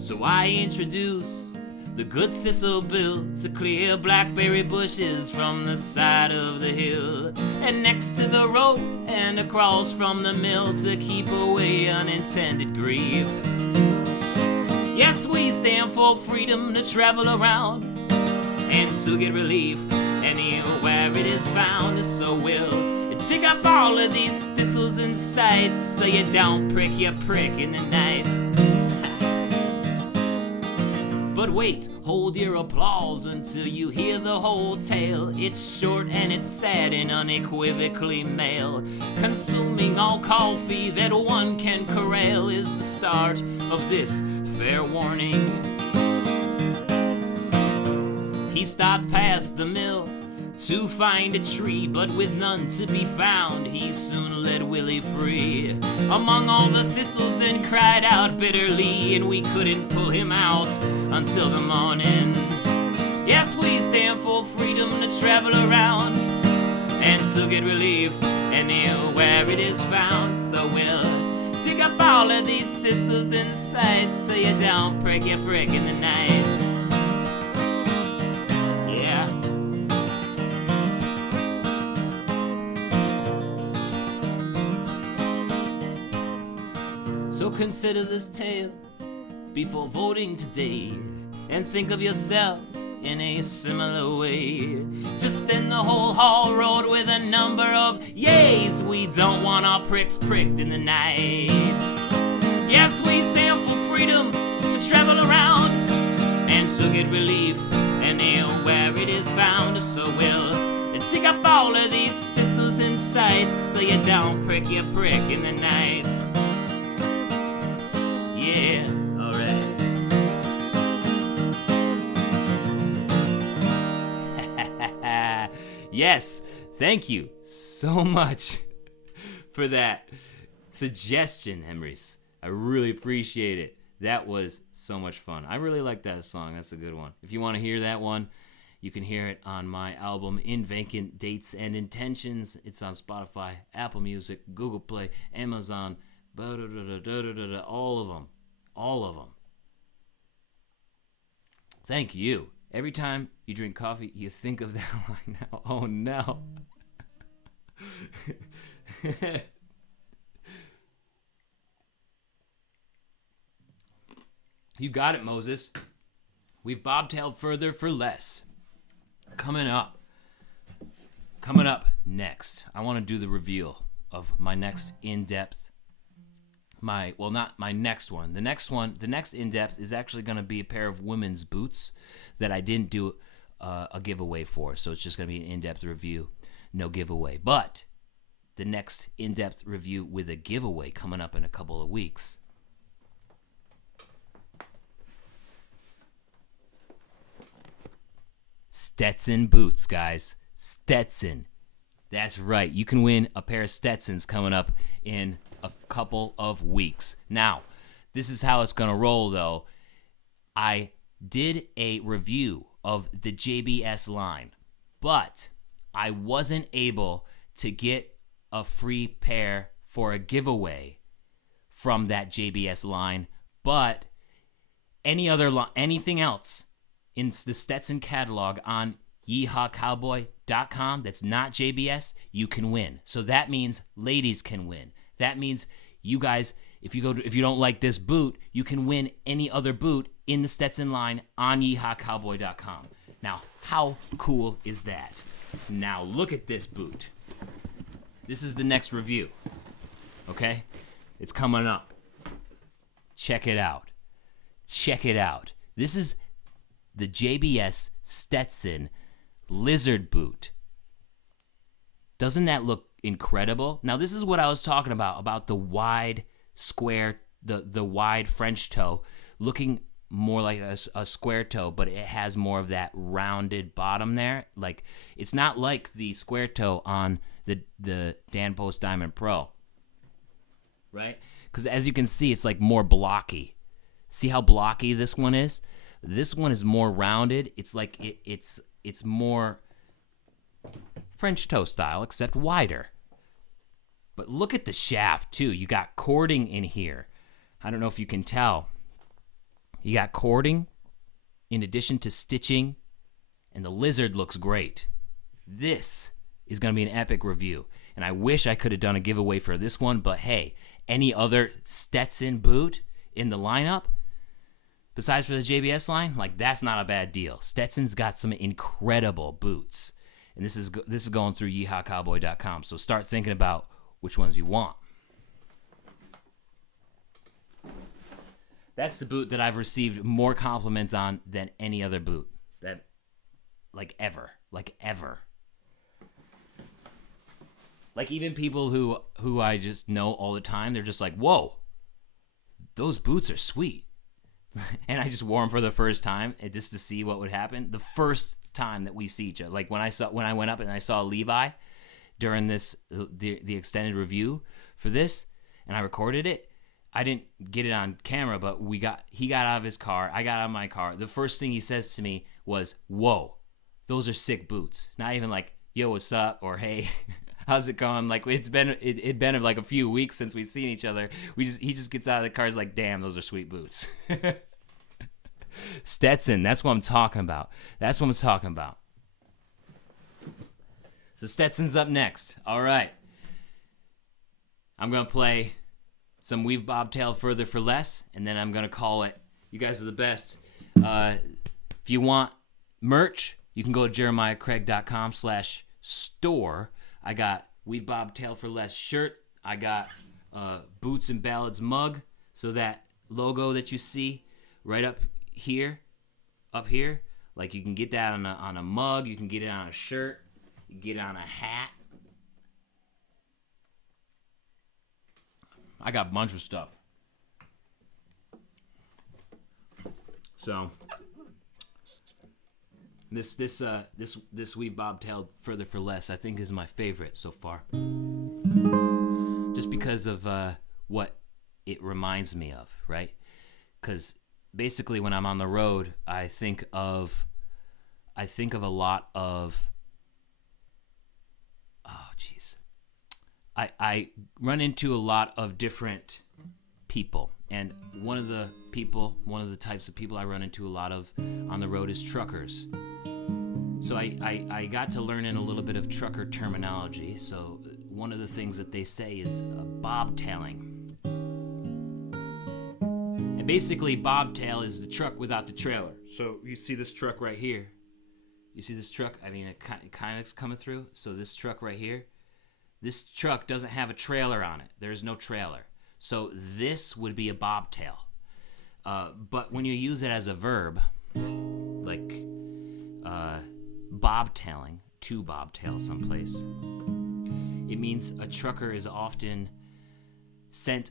So I introduce the good Thistle Bill to clear blackberry bushes from the side of the hill and next to the road and across from the mill to keep away unintended grief. Yes, we stand for freedom to travel around and to get relief anywhere it is found. So we'll dig up all of these thistles in sight so you don't prick your prick in the night. But wait, hold your applause until you hear the whole tale. It's short and it's sad and unequivocally male. Consuming all coffee that one can corral is the start of this fair warning. He stopped past the mill to find a tree, but with none to be found, he soon led Willie free. Among all the thistles then cried out bitterly, and we couldn't pull him out until the morning. Yes, we stand for freedom to travel around and to get relief anywhere it is found. So we'll dig up all of these thistles in sight so you don't prick your prick in the night. Yeah. So consider this tale before voting today and think of yourself in a similar way. Just then the whole hall rode with a number of yays. We don't want our pricks pricked in the night. Yes, we stand for freedom to travel around and to get relief anywhere it is found. So we'll dig up all of these thistles in sight so you don't prick your prick in the night. Yeah, alright. Yes, thank you so much for that suggestion, Emrys. I really appreciate it. That was so much fun. I really like that song. That's a good one. If you want to hear that one, you can hear it on my album In Vacant Dates and Intentions. It's on Spotify, Apple Music, Google Play, Amazon, all of them. All of them. Thank you. Every time you drink coffee, you think of that line now. Oh, no. You got it, Moses. We've bobtailed further for less. Coming up next, I want to do the reveal of my next in-depth not my next one. The next in-depth is actually going to be a pair of women's boots that I didn't do a giveaway for. So it's just going to be an in-depth review, no giveaway. But the next in-depth review with a giveaway coming up in a couple of weeks. Stetson boots, guys. Stetson. That's right. You can win a pair of Stetsons coming up in a couple of weeks. Now, this is how it's going to roll, though. I did a review of the JBS line, but I wasn't able to get a free pair for a giveaway from that JBS line, but anything else in the Stetson catalog on yeehawcowboy.com that's not JBS, you can win. So that means ladies can win. That means you guys, if you don't like this boot, you can win any other boot in the Stetson line on yeehawcowboy.com. Now, how cool is that? Now look at this boot. This is the next review. Okay? It's coming up. Check it out. Check it out. This is the JBS Stetson Lizard boot. Doesn't that look incredible? Now, this is what I was talking about the wide square, the wide French toe, looking more like a square toe, but it has more of that rounded bottom there. Like, it's not like the square toe on the Dan Post Diamond Pro, right? Because as you can see, it's like more blocky. See how blocky this one is? This one is more rounded. It's like it's more French toe style, except wider. But look at the shaft, too. You got cording in here. I don't know if you can tell. You got cording in addition to stitching, and the lizard looks great. This is going to be an epic review, and I wish I could have done a giveaway for this one, but hey, any other Stetson boot in the lineup, besides for the JBS line, like, that's not a bad deal. Stetson's got some incredible boots, and this is going through yeehawcowboy.com, so start thinking about which ones you want. That's the boot that I've received more compliments on than any other boot. That, like ever. Like, even people who I just know all the time, they're just like, whoa, those boots are sweet. And I just wore them for the first time, and just to see what would happen. The first time that we see each other, like when I went up and I saw Levi during this the extended review for this, and I recorded it. I didn't get it on camera, but he got out of his car. I got out of my car. The first thing he says to me was, "Whoa, those are sick boots." Not even like, "Yo, what's up?" or "Hey, how's it going?" Like, it'd been like a few weeks since we've seen each other. He just gets out of the car. He's like, "Damn, those are sweet boots." Stetson, that's what I'm talking about. So Stetson's up next. All right. I'm going to play some Weave Bobtail Further for Less, and then I'm going to call it. You guys are the best. If you want merch, you can go to jeremiahcraig.com/store. I got Weave Bobtail for Less shirt. I got Boots and Ballads mug. So that logo that you see right up here, like, you can get that on a mug. You can get it on a shirt. You can get it on a hat. I got a bunch of stuff. So this Weave Bobtail Further for Less, I think, is my favorite so far. Just because of what it reminds me of, right? Because basically, when I'm on the road, I think of a lot of, I run into a lot of different people, and one of the types of people I run into a lot of on the road is truckers. So I got to learn in a little bit of trucker terminology. So one of the things that they say is bobtailing. And basically, bobtail is the truck without the trailer. So you see this truck right here. You see this truck? I mean, it kind of coming through. So this truck right here, this truck doesn't have a trailer on it. There is no trailer. So this would be a bobtail. But when you use it as a verb, like bobtailing, to bobtail someplace, it means a trucker is often sent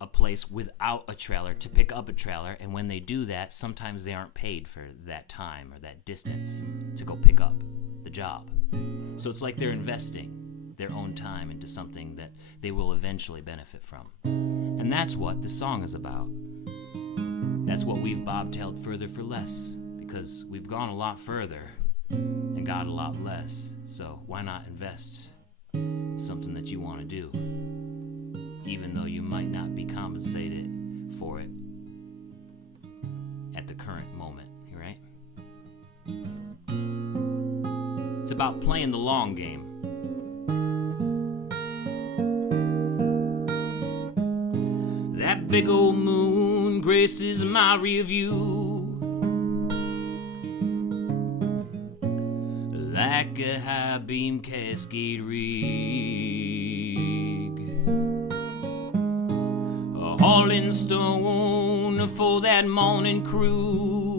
a place without a trailer to pick up a trailer, and when they do that, sometimes they aren't paid for that time or that distance to go pick up the job. So it's like they're investing. their own time into something that they will eventually benefit from. And that's what the song is about. That's what we've bobtailed further for less, because we've gone a lot further and got a lot less. So why not invest in something that you want to do, even though you might not be compensated for it at the current moment, right? It's about playing the long game. That big old moon graces my rear view like a high beam cascade rig, hauling stone for that morning crew.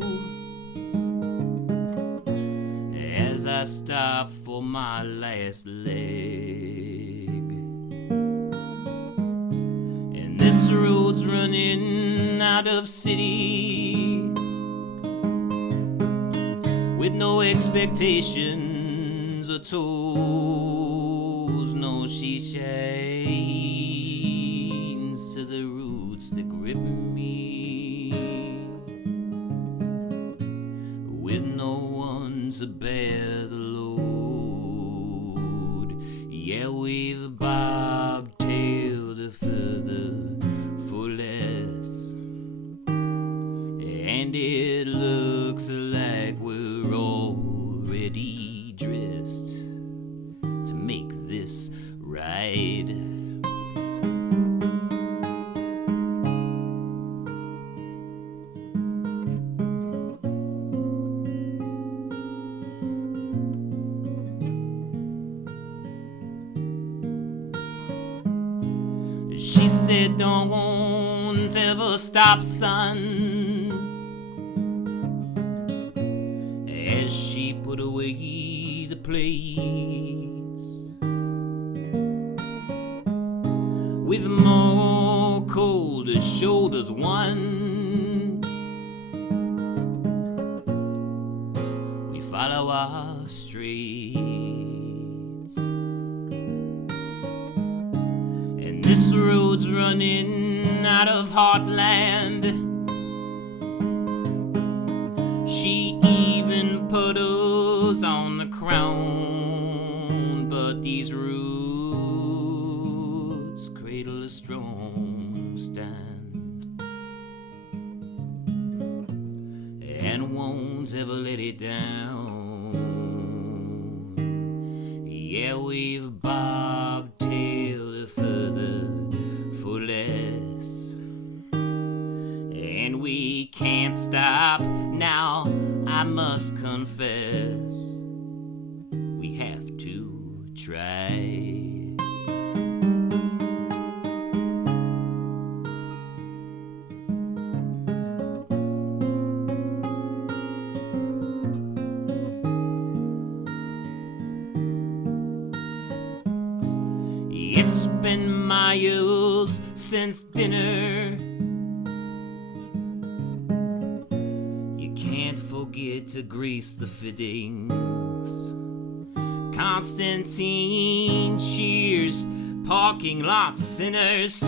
As I stop for my last leg, and this road's running out of city with no expectations or tolls. No, she shines to the roots that grip me, with no one to bear the load. Yeah, we've bobtailed further for less, and it looks like we're already dressed to make this ride. She said, don't ever stop, son, as she put away the plates. With more colder shoulders, one, we follow our streets. And this road's running out of heartland. She even put us on the crown, but these roots cradle a strong stand and won't ever let it down. Yeah, we've bobtailed further for less, and we can't stop now. I must confess, we have to try. It's been miles since dinner. You can't forget to grease the fittings. Constantine cheers, parking lot sinners,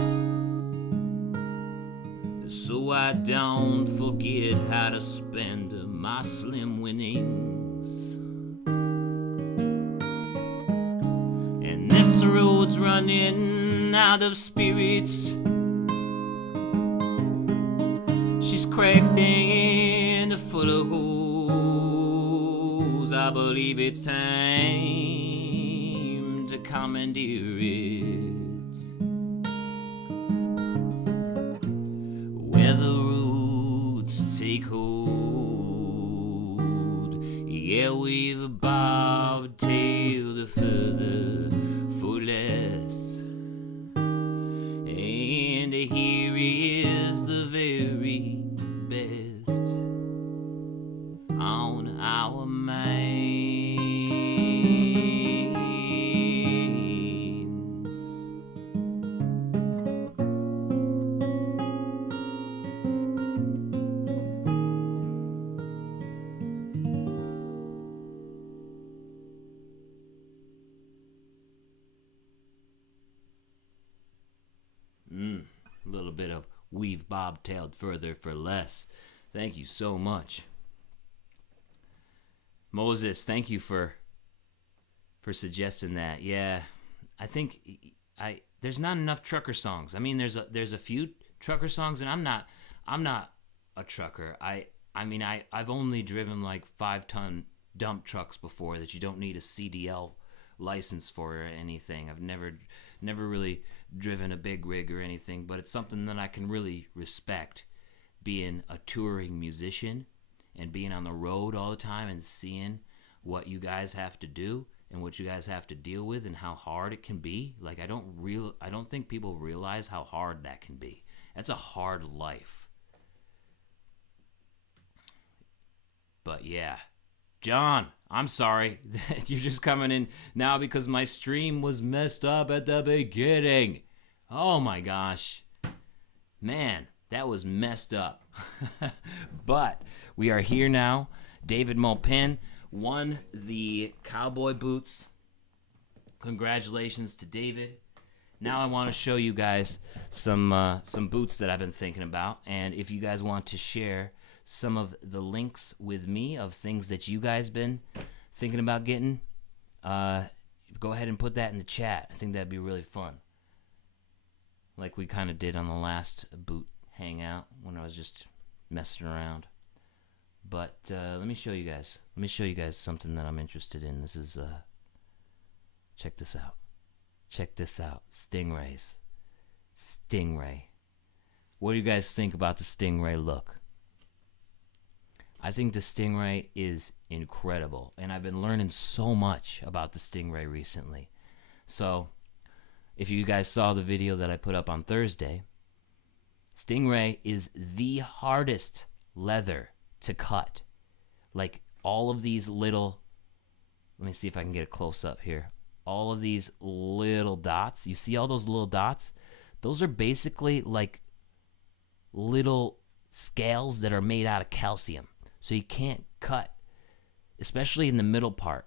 so I don't forget how to spend my slim winnings. And this road's running out of spirits. She's cracked and full of holes. I believe it's time to commandeer it, where the roots take hold. Yeah, we've bobtailed further for less, and here is the very best on our minds. We've bobtailed further for less. Thank you so much. Moses, thank you for suggesting that. Yeah, I think there's not enough trucker songs. I mean, there's a few trucker songs, and I'm not a trucker. I've only driven like 5-ton dump trucks before that you don't need a CDL license for or anything. I've never really driven a big rig or anything, but it's something that I can really respect, being a touring musician and being on the road all the time and seeing what you guys have to do and what you guys have to deal with and how hard it can be. Like, I don't think people realize how hard that can be. That's a hard life. But yeah, John, I'm sorry that you're just coming in now because my stream was messed up at the beginning. Oh my gosh. Man, that was messed up. But we are here now. David Mulpin won the cowboy boots. Congratulations to David. Now I want to show you guys some boots that I've been thinking about, and if you guys want to share some of the links with me of things that you guys been thinking about getting, go ahead and put that in the chat. I think that'd be really fun, like we kind of did on the last boot hangout when I was just messing around. But let me show you guys something that I'm interested in. This is check this out. Stingrays. Stingray. What do you guys think about the Stingray look? I think the Stingray is incredible, and I've been learning so much about the Stingray recently. So if you guys saw the video that I put up on Thursday, Stingray is the hardest leather to cut. Like, all of these little, let me see if I can get a close up here. All of these little dots, you see all those little dots? Those are basically like little scales that are made out of calcium. So you can't cut, especially in the middle part,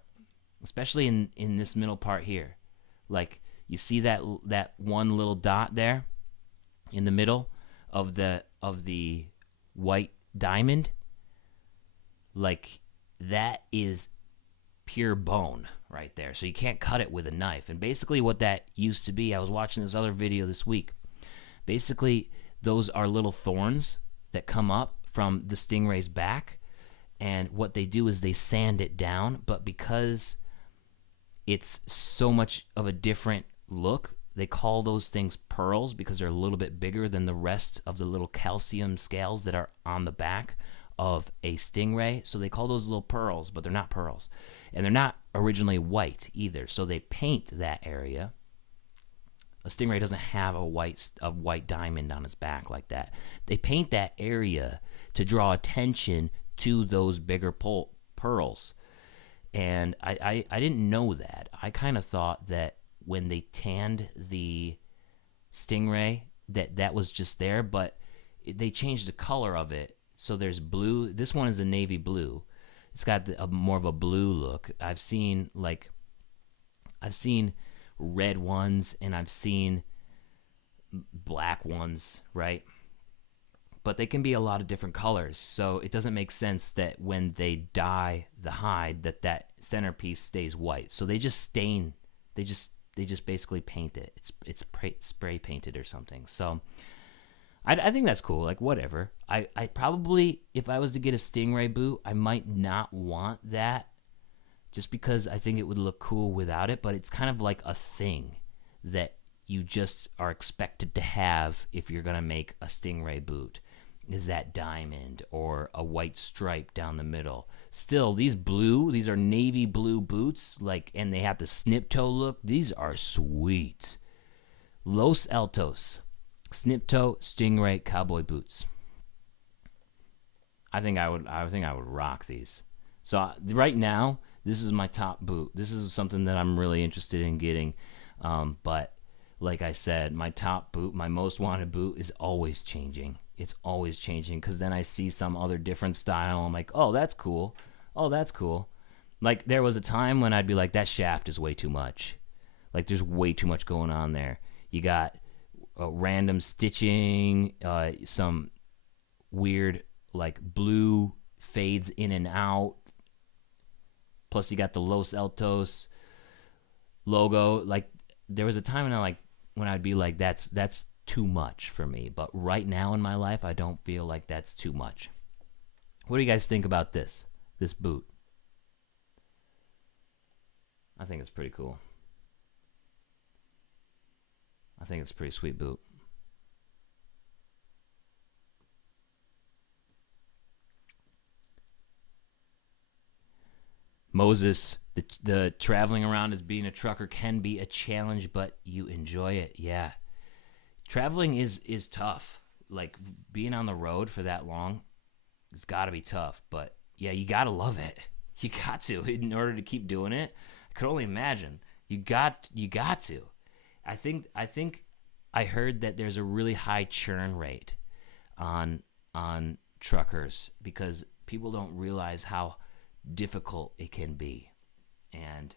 especially in this middle part here. Like, you see that one little dot there in the middle of the white diamond? Like, that is pure bone right there. So you can't cut it with a knife. And basically what that used to be, I was watching this other video this week. Basically, those are little thorns that come up from the Stingray's back. And what they do is they sand it down. But because it's so much of a different look, they call those things pearls because they're a little bit bigger than the rest of the little calcium scales that are on the back of a Stingray. So they call those little pearls, but they're not pearls. And they're not originally white either. So they paint that area. A Stingray doesn't have a white diamond on its back like that. They paint that area to draw attention to those bigger pearls. And I didn't know that. I kind of thought that when they tanned the Stingray that was just there, but they changed the color of it. So there's blue. This one is a navy blue. It's got more of a blue look. I've seen red ones and I've seen black ones, right? But they can be a lot of different colors. So it doesn't make sense that when they dye the hide that centerpiece stays white. So they just stain. They just basically paint it. It's spray painted or something. So I think that's cool. Like, whatever. I probably, if I was to get a Stingray boot, I might not want that just because I think it would look cool without it. But it's kind of like a thing that you just are expected to have if you're going to make a Stingray boot, is that diamond or a white stripe down the middle. Still, these are navy blue boots, like, and they have the snip toe look. These are sweet. Los Altos. Snip toe Stingray cowboy boots. I think I would rock these. So right now, this is my top boot. This is something that I'm really interested in getting. But like I said, my top boot, my most wanted boot, is always changing. It's always changing because then I see some other different style. I'm like, oh, that's cool. Oh, that's cool. Like, there was a time when I'd be like, that shaft is way too much. Like, there's way too much going on there. You got random stitching, some weird like blue fades in and out. Plus you got the Los Altos logo. Like there was a time when I'd be like, that's too much for me. But right now in my life, I don't feel like that's too much. What do you guys think about this boot? I think it's pretty cool. I think it's a pretty sweet boot. Moses, the traveling around as being a trucker can be a challenge, but you enjoy it. Yeah. Traveling is tough. Like being on the road for that long, it's got to be tough. But yeah, you got to love it. You got to in order to keep doing it. I could only imagine. You got to. I think I heard that there's a really high churn rate on truckers because people don't realize how difficult it can be, and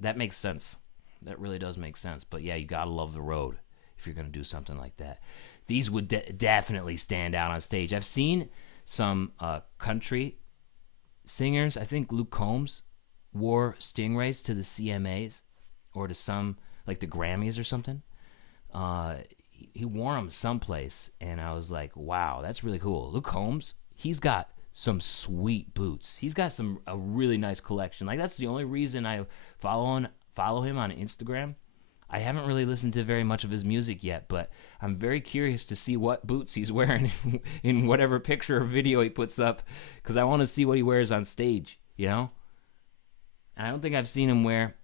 that makes sense. That really does make sense. But yeah, you gotta love the road if you're gonna do something like that. These would definitely stand out on stage. I've seen some country singers. I think Luke Combs wore Stingrays to the CMAs or to some like the Grammys or something. He wore them someplace, and I was like, wow, that's really cool. Luke Combs, he's got some sweet boots. He's got a really nice collection. Like that's the only reason I follow him on Instagram. I haven't really listened to very much of his music yet, but I'm very curious to see what boots he's wearing in whatever picture or video he puts up, because I want to see what he wears on stage, you know? And I don't think I've seen him wear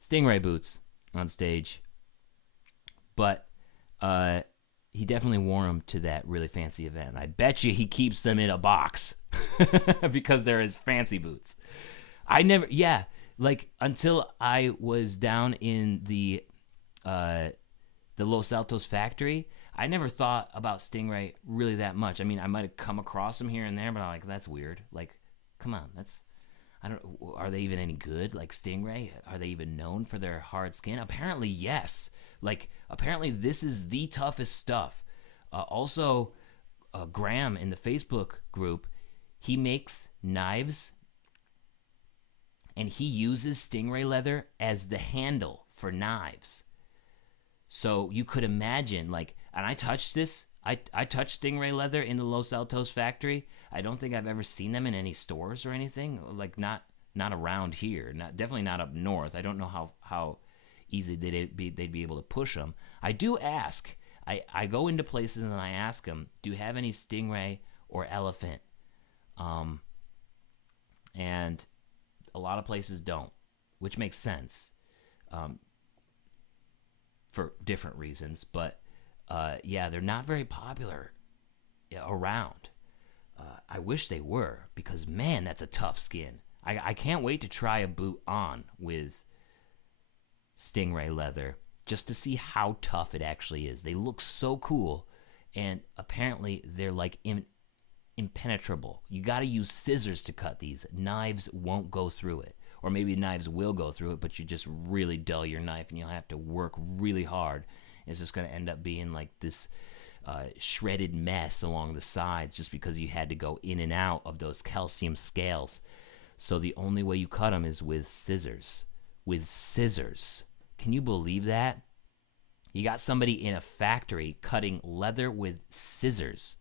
Stingray boots on stage, but he definitely wore them to that really fancy event. I bet you he keeps them in a box because they're his fancy boots. Until I was down in the Los Altos factory, I never thought about Stingray really that much. I mean, I might have come across them here and there, but I'm like, that's weird. Like, come on, are they even any good? Like Stingray, are they even known for their hard skin? Apparently, yes. Like, apparently this is the toughest stuff. Also, Graham in the Facebook group, he makes knives, and he uses Stingray leather as the handle for knives. So you could imagine, like, and I touched this. I touched Stingray leather in the Los Altos factory. I don't think I've ever seen them in any stores or anything. Like, not around here. Definitely not up north. I don't know how easy they'd be able to push them. I do ask. I go into places and I ask them, do you have any Stingray or elephant? And a lot of places don't, which makes sense for different reasons. But yeah, they're not very popular around. I wish they were, because man, that's a tough skin. I can't wait to try a boot on with Stingray leather just to see how tough it actually is. They look so cool, and apparently they're like impenetrable. You got to use scissors to cut these. Knives won't go through it, or maybe knives will go through it, but you just really dull your knife and you'll have to work really hard. It's just going to end up being like this shredded mess along the sides just because you had to go in and out of those calcium scales. So the only way you cut them is with scissors. With scissors. Can you believe that? You got somebody in a factory cutting leather with scissors.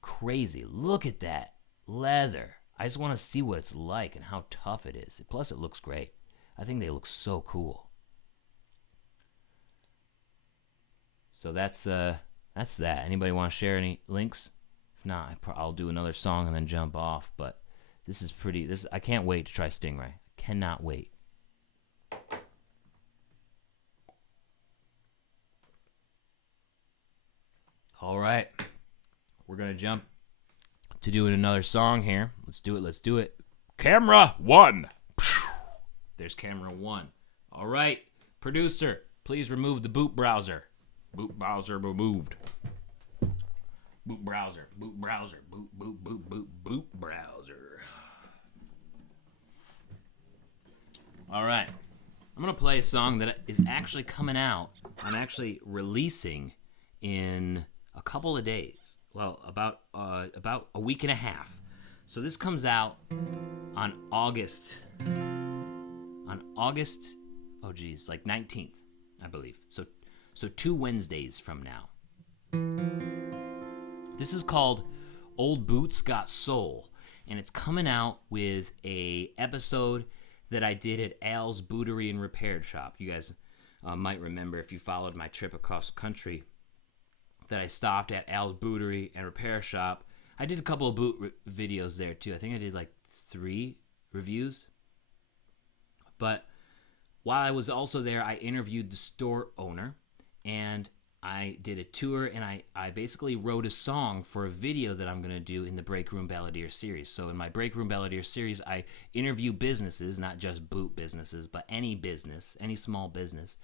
Crazy. Look at that leather. I just want to see what it's like and how tough it is. Plus, it looks great. I think they look so cool. So that's that. Anybody want to share any links? If not, I'll do another song and then jump off. But this is pretty. I can't wait to try Stingray. Cannot wait. All right, we're gonna jump to doing another song here. Let's do it. Camera one. There's camera one. All right, producer, please remove the boot browser. Boot browser removed. Boot browser. Boot browser. Boot browser. All right, I'm going to play a song that is actually coming out. I'm actually releasing in a couple of days. Well, about a week and a half. So this comes out on August, like 19th, I believe. So 2 Wednesdays from now. This is called Old Boots Got Soul, and it's coming out with a episode that I did at Al's Bootery and Repair Shop. You guys might remember if you followed my trip across the country that I stopped at Al's Bootery and Repair Shop. I did a couple of boot videos there too. I think I did like 3 reviews. But while I was also there, I interviewed the store owner, and I did a tour, and I basically wrote a song for a video that I'm going to do in the Break Room Balladeer series. So in my Break Room Balladeer series, I interview businesses, not just boot businesses, but any business, any small business,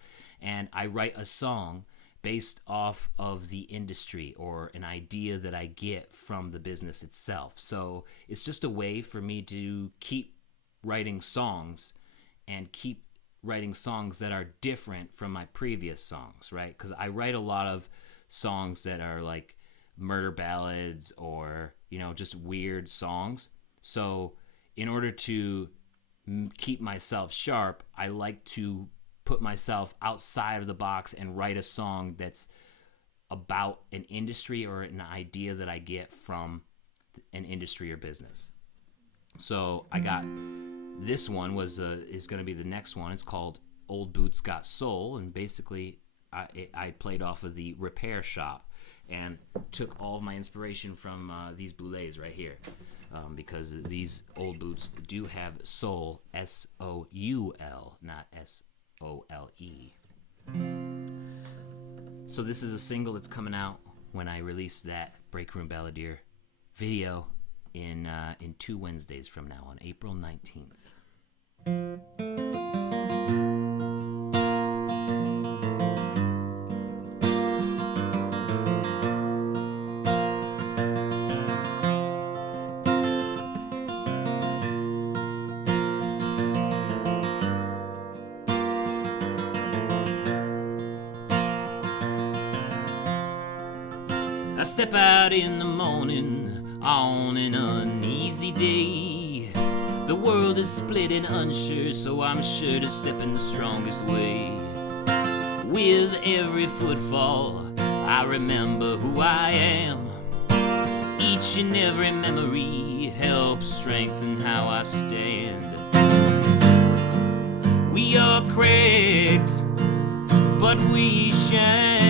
and I write a song based off of the industry or an idea that I get from the business itself. So it's just a way for me to keep writing songs and keep writing songs that are different from my previous songs, right? Because I write a lot of songs that are like murder ballads or, just weird songs. So in order to keep myself sharp, I like to put myself outside of the box and write a song that's about an industry or an idea that I get from an industry or business. So I got this one is going to be the next one. It's called Old Boots Got Soul, and basically I played off of the Repair Shop and took all of my inspiration from these boulets right here, because these old boots do have soul, S-O-U-L, not S-O-L-E. So this is a single that's coming out when I release that Break Room Balladeer video in 2 Wednesdays from now on April 19th. I step out in the morning on an uneasy day. The world is split and unsure, so I'm sure to step in the strongest way. With every footfall, I remember who I am. Each and every memory helps strengthen how I stand. We are cracked, but we shine.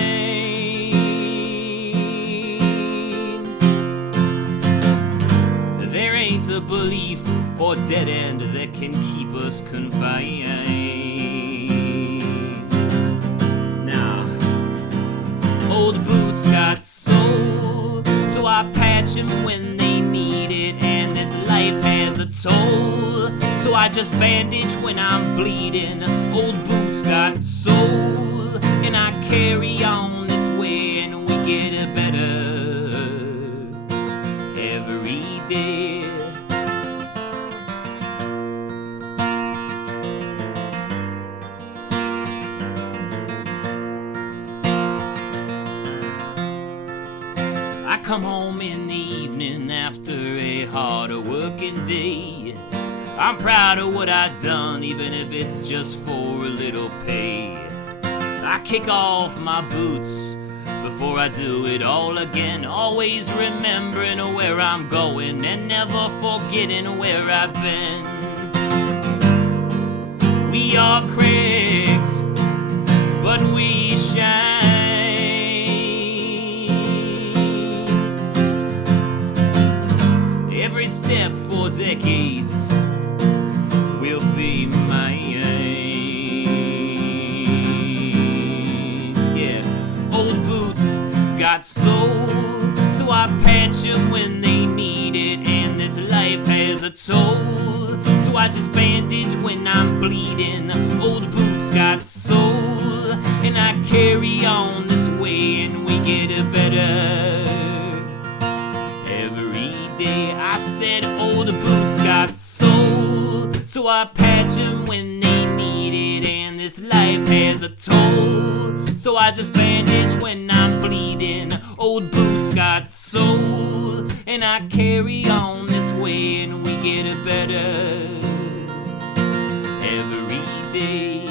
There ain't a belief or dead end that can keep us confined. Now, old boots got soul, so I patch them when they need it, and this life has a toll, so I just bandage when I'm bleeding. Old boots got soul, and I carry on this way, and we get better every day. I come home in the evening after a hard working day. I'm proud of what I've done, even if it's just for a little pay. I kick off my boots before I do it all again, always remembering where I'm going and never forgetting where I've been. We are cracked, but we shine. Every step for decades will be mine. Yeah, old boots got soul, so I patch them when they need it, and this life has a toll, so I just bandage when I'm bleeding. Old boots got soul, and I carry on this way, and we get better every day. I said old boots got soul, so I patch them when they need it, and life has a toll. So I just bandage when I'm bleeding. Old boots got soul. And I carry on this way, and we get it better every day.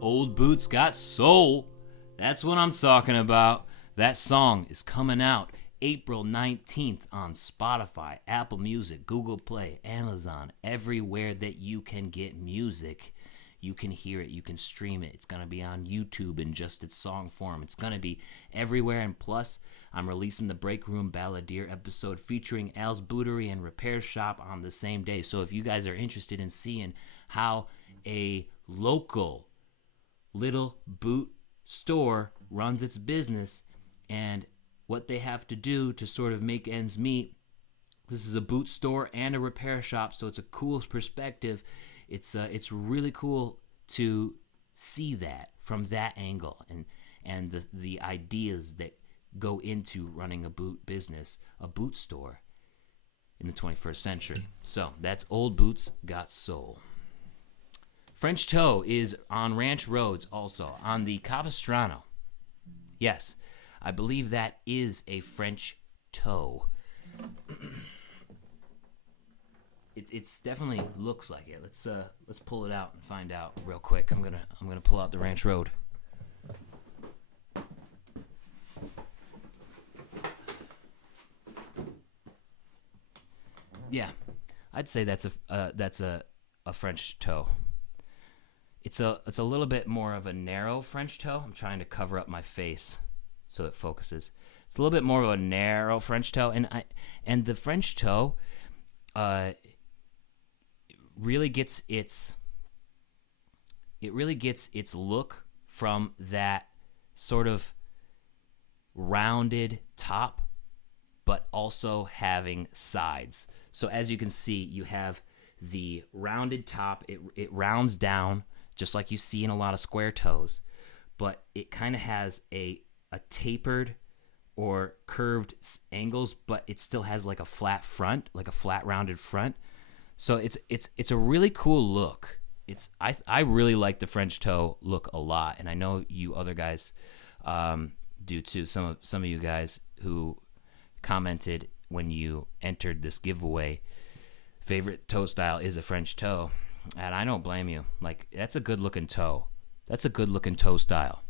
Old Boots Got Soul. That's what I'm talking about. That song is coming out April 19th on Spotify, Apple Music, Google Play, Amazon, everywhere that you can get music. You can hear it. You can stream it. It's going to be on YouTube in just its song form. It's going to be everywhere. And plus, I'm releasing the Break Room Balladeer episode featuring Al's Bootery and Repair Shop on the same day. So if you guys are interested in seeing how a local little boot store runs its business and what they have to do to sort of make ends meet. This is a boot store and a repair shop, so it's a cool perspective. It's really cool to see that from that angle and the ideas that go into running a boot business, a boot store in the 21st century. So that's Old Boots Got Soul. French Toe is on Ranch Roads also, on the Capistrano. Yes, I believe that is a French toe. It's definitely looks like it. Let's pull it out and find out real quick. I'm gonna pull out the Ranch Road. Yeah, I'd say that's a French toe. It's a little bit more of a narrow French toe. I'm trying to cover up my face so it focuses. It's a little bit more of a narrow French toe, and the French toe really gets its look from that sort of rounded top, but also having sides. So as you can see, you have the rounded top. It rounds down, just like you see in a lot of square toes, but it kind of has a tapered or curved angles, but it still has like a flat front, like a flat rounded front. So it's a really cool look. I really like the French toe look a lot, and I know you other guys do too. Some of you guys who commented when you entered this giveaway, favorite toe style is a French toe. And I don't blame you. Like, that's a good-looking toe. That's a good-looking toe style.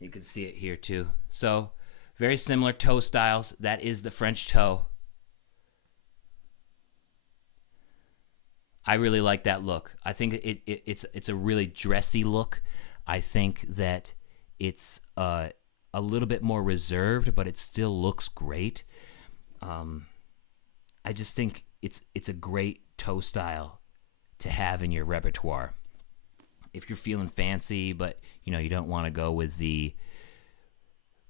You can see it here, too. So, very similar toe styles. That is the French toe. I really like that look. I think it's a really dressy look. I think that it's a little bit more reserved, but it still looks great. I just think it's a great toe style to have in your repertoire. If you're feeling fancy, but you don't want to go with the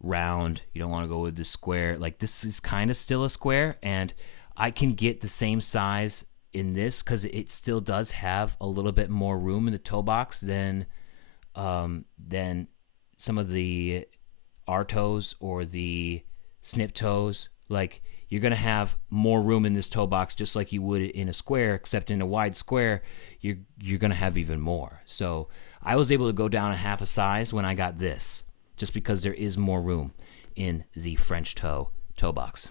round, you don't want to go with the square. Like, this is kind of still a square, and I can get the same size in this because it still does have a little bit more room in the toe box than some of the R toes or the snip toes. Like, you're going to have more room in this toe box just like you would in a square, except in a wide square, you're going to have even more. So I was able to go down a half a size when I got this, just because there is more room in the French toe box.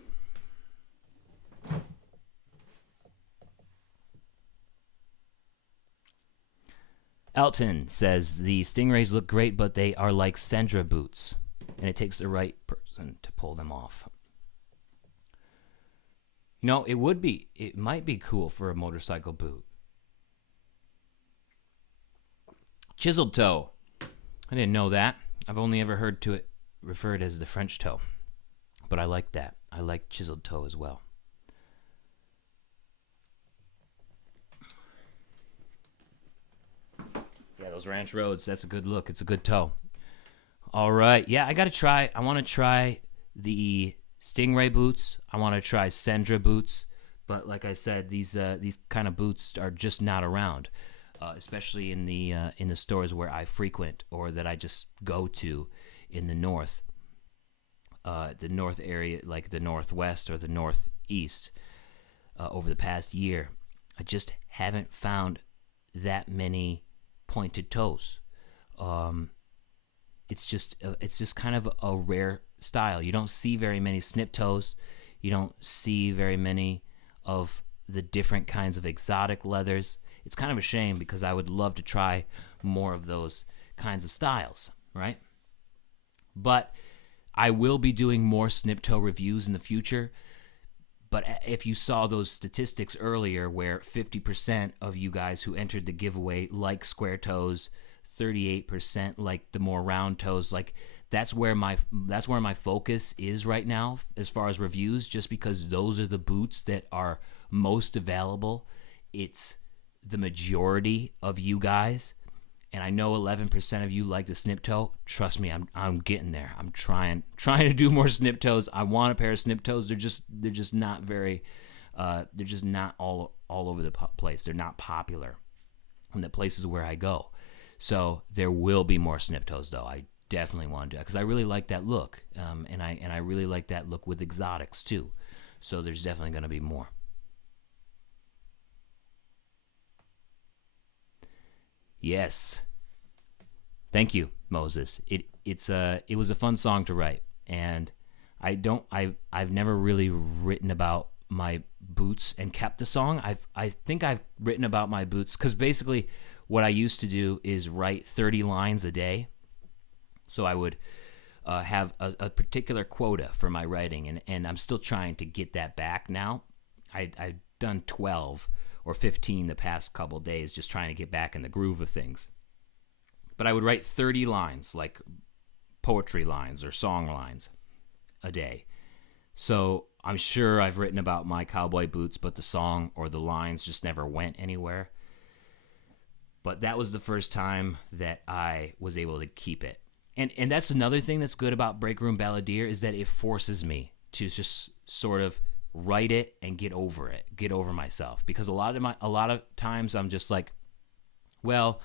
Elton says, the Stingrays look great, but they are like Sendra boots, and it takes the right person to pull them off. It might be cool for a motorcycle boot. Chiseled toe. I didn't know that. I've only ever heard to it referred as the French toe, but I like that. I like chiseled toe as well. Yeah, those ranch roads, that's a good look. It's a good toe. All right. Yeah, I want to try the Stingray boots. I want to try Sendra boots, But like I said, these kind of boots are just not around, especially in the stores where I frequent or that I just go to in the north area, like the northwest or the northeast. Over the past year, I just haven't found that many pointed toes. Um, it's just kind of a rare style. You don't see very many snip toes. You don't see very many of the different kinds of exotic leathers. It's kind of a shame because I would love to try more of those kinds of styles, right? But I will be doing more snip toe reviews in the future. But if you saw those statistics earlier where 50% of you guys who entered the giveaway like square toes, 38% like the more round toes, like that's where my focus is right now as far as reviews, just because those are the boots that are most available. It's the majority of you guys, and I know 11% of you like the snip toe. Trust me, I'm getting there. I'm trying to do more snip toes. I want a pair of snip toes. They're just not very they're just not all over the place. They're not popular in the places where I go. So there will be more snip toes though. I definitely want to do that because I really like that look, and I really like that look with exotics too. So there's definitely going to be more. Yes. Thank you, Moses. It was a fun song to write, and I've never really written about my boots and kept the song. I think I've written about my boots because basically what I used to do is write 30 lines a day. So I would have a particular quota for my writing, and I'm still trying to get that back now. I've done 12 or 15 the past couple days, just trying to get back in the groove of things. But I would write 30 lines, like poetry lines or song lines a day. So I'm sure I've written about my cowboy boots, but the song or the lines just never went anywhere. But that was the first time that I was able to keep it. And that's another thing that's good about Break Room Balladeer is that it forces me to just sort of write it and get over myself. Because a lot of times I'm just like, well,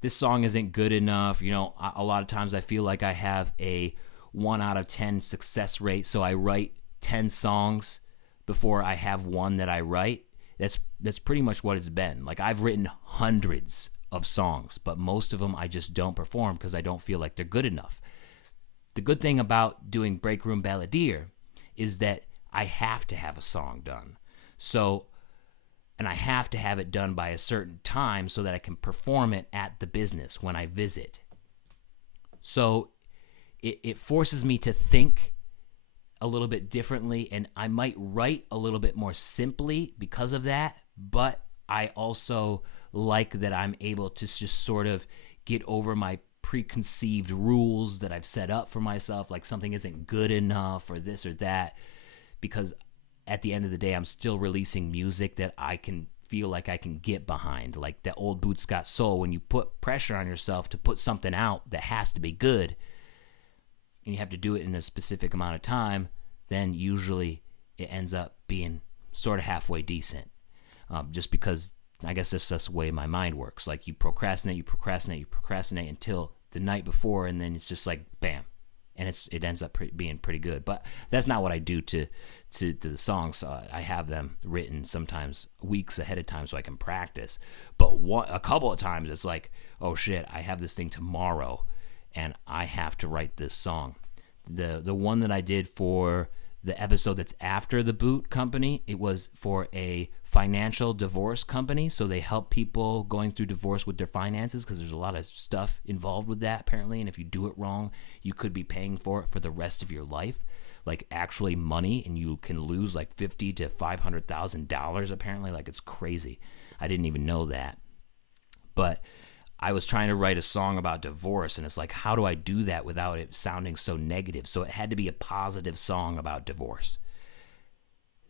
this song isn't good enough. You know, a lot of times I feel like I have a 1 out of 10 success rate, so I write 10 songs before I have one that I write. That's pretty much what it's been. Like I've written hundreds of songs, but most of them I just don't perform because I don't feel like they're good enough. The good thing about doing Break Room Balladeer is that I have to have a song done. So, and I have to have it done by a certain time so that I can perform it at the business when I visit. So it forces me to think a little bit differently, and I might write a little bit more simply because of that, but I also like that I'm able to just sort of get over my preconceived rules that I've set up for myself, like something isn't good enough or this or that, because at the end of the day, I'm still releasing music that I can feel like I can get behind. Like the Old Boots Got Soul, when you put pressure on yourself to put something out that has to be good, and you have to do it in a specific amount of time, then usually it ends up being sort of halfway decent. Just because I guess that's just the way my mind works. Like you procrastinate until the night before, and then it's just like bam, and it ends up being pretty good. But that's not what I do to the songs. I have them written sometimes weeks ahead of time so I can practice. But a couple of times it's like, oh shit, I have this thing tomorrow, and I have to write this song. The one that I did for the episode that's after the boot company, it was for a financial divorce company, so they help people going through divorce with their finances, because there's a lot of stuff involved with that apparently, and if you do it wrong, you could be paying for it for the rest of your life, like actually money, and you can lose like $50,000 to $500,000 apparently. Like it's crazy. I didn't even know that. But I was trying to write a song about divorce, and it's like, how do I do that without it sounding so negative? So it had to be a positive song about divorce.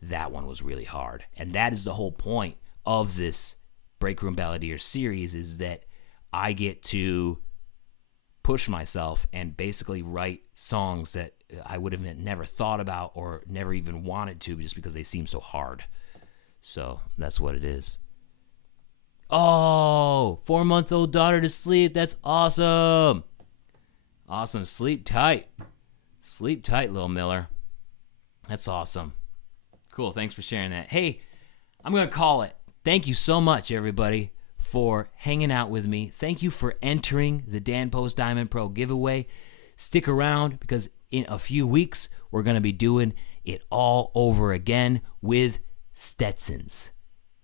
That one was really hard. And that is the whole point of this Break Room Balladeer series, is that I get to push myself and basically write songs that I would have never thought about or never even wanted to, just because they seem so hard. So that's what it is. Oh, 4-month-old daughter to sleep. That's awesome. Awesome. Sleep tight. Sleep tight, little Miller. That's awesome. Cool. Thanks for sharing that. Hey, I'm going to call it. Thank you so much, everybody, for hanging out with me. Thank you for entering the Dan Post Diamond Pro giveaway. Stick around because in a few weeks, we're going to be doing it all over again with Stetsons.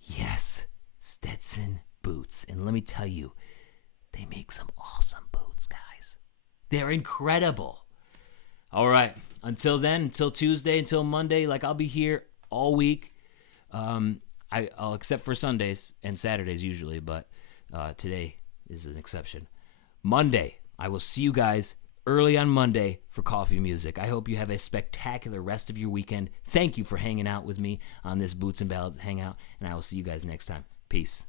Yes, Stetson boots. And let me tell you, they make some awesome boots, guys. They're incredible. All right. Until then, until Tuesday, until Monday, I'll be here all week. I'll except for Sundays and Saturdays usually, but today is an exception. Monday, I will see you guys early on Monday for Coffee Music. I hope you have a spectacular rest of your weekend. Thank you for hanging out with me on this Boots and Ballads Hangout, and I will see you guys next time. Peace.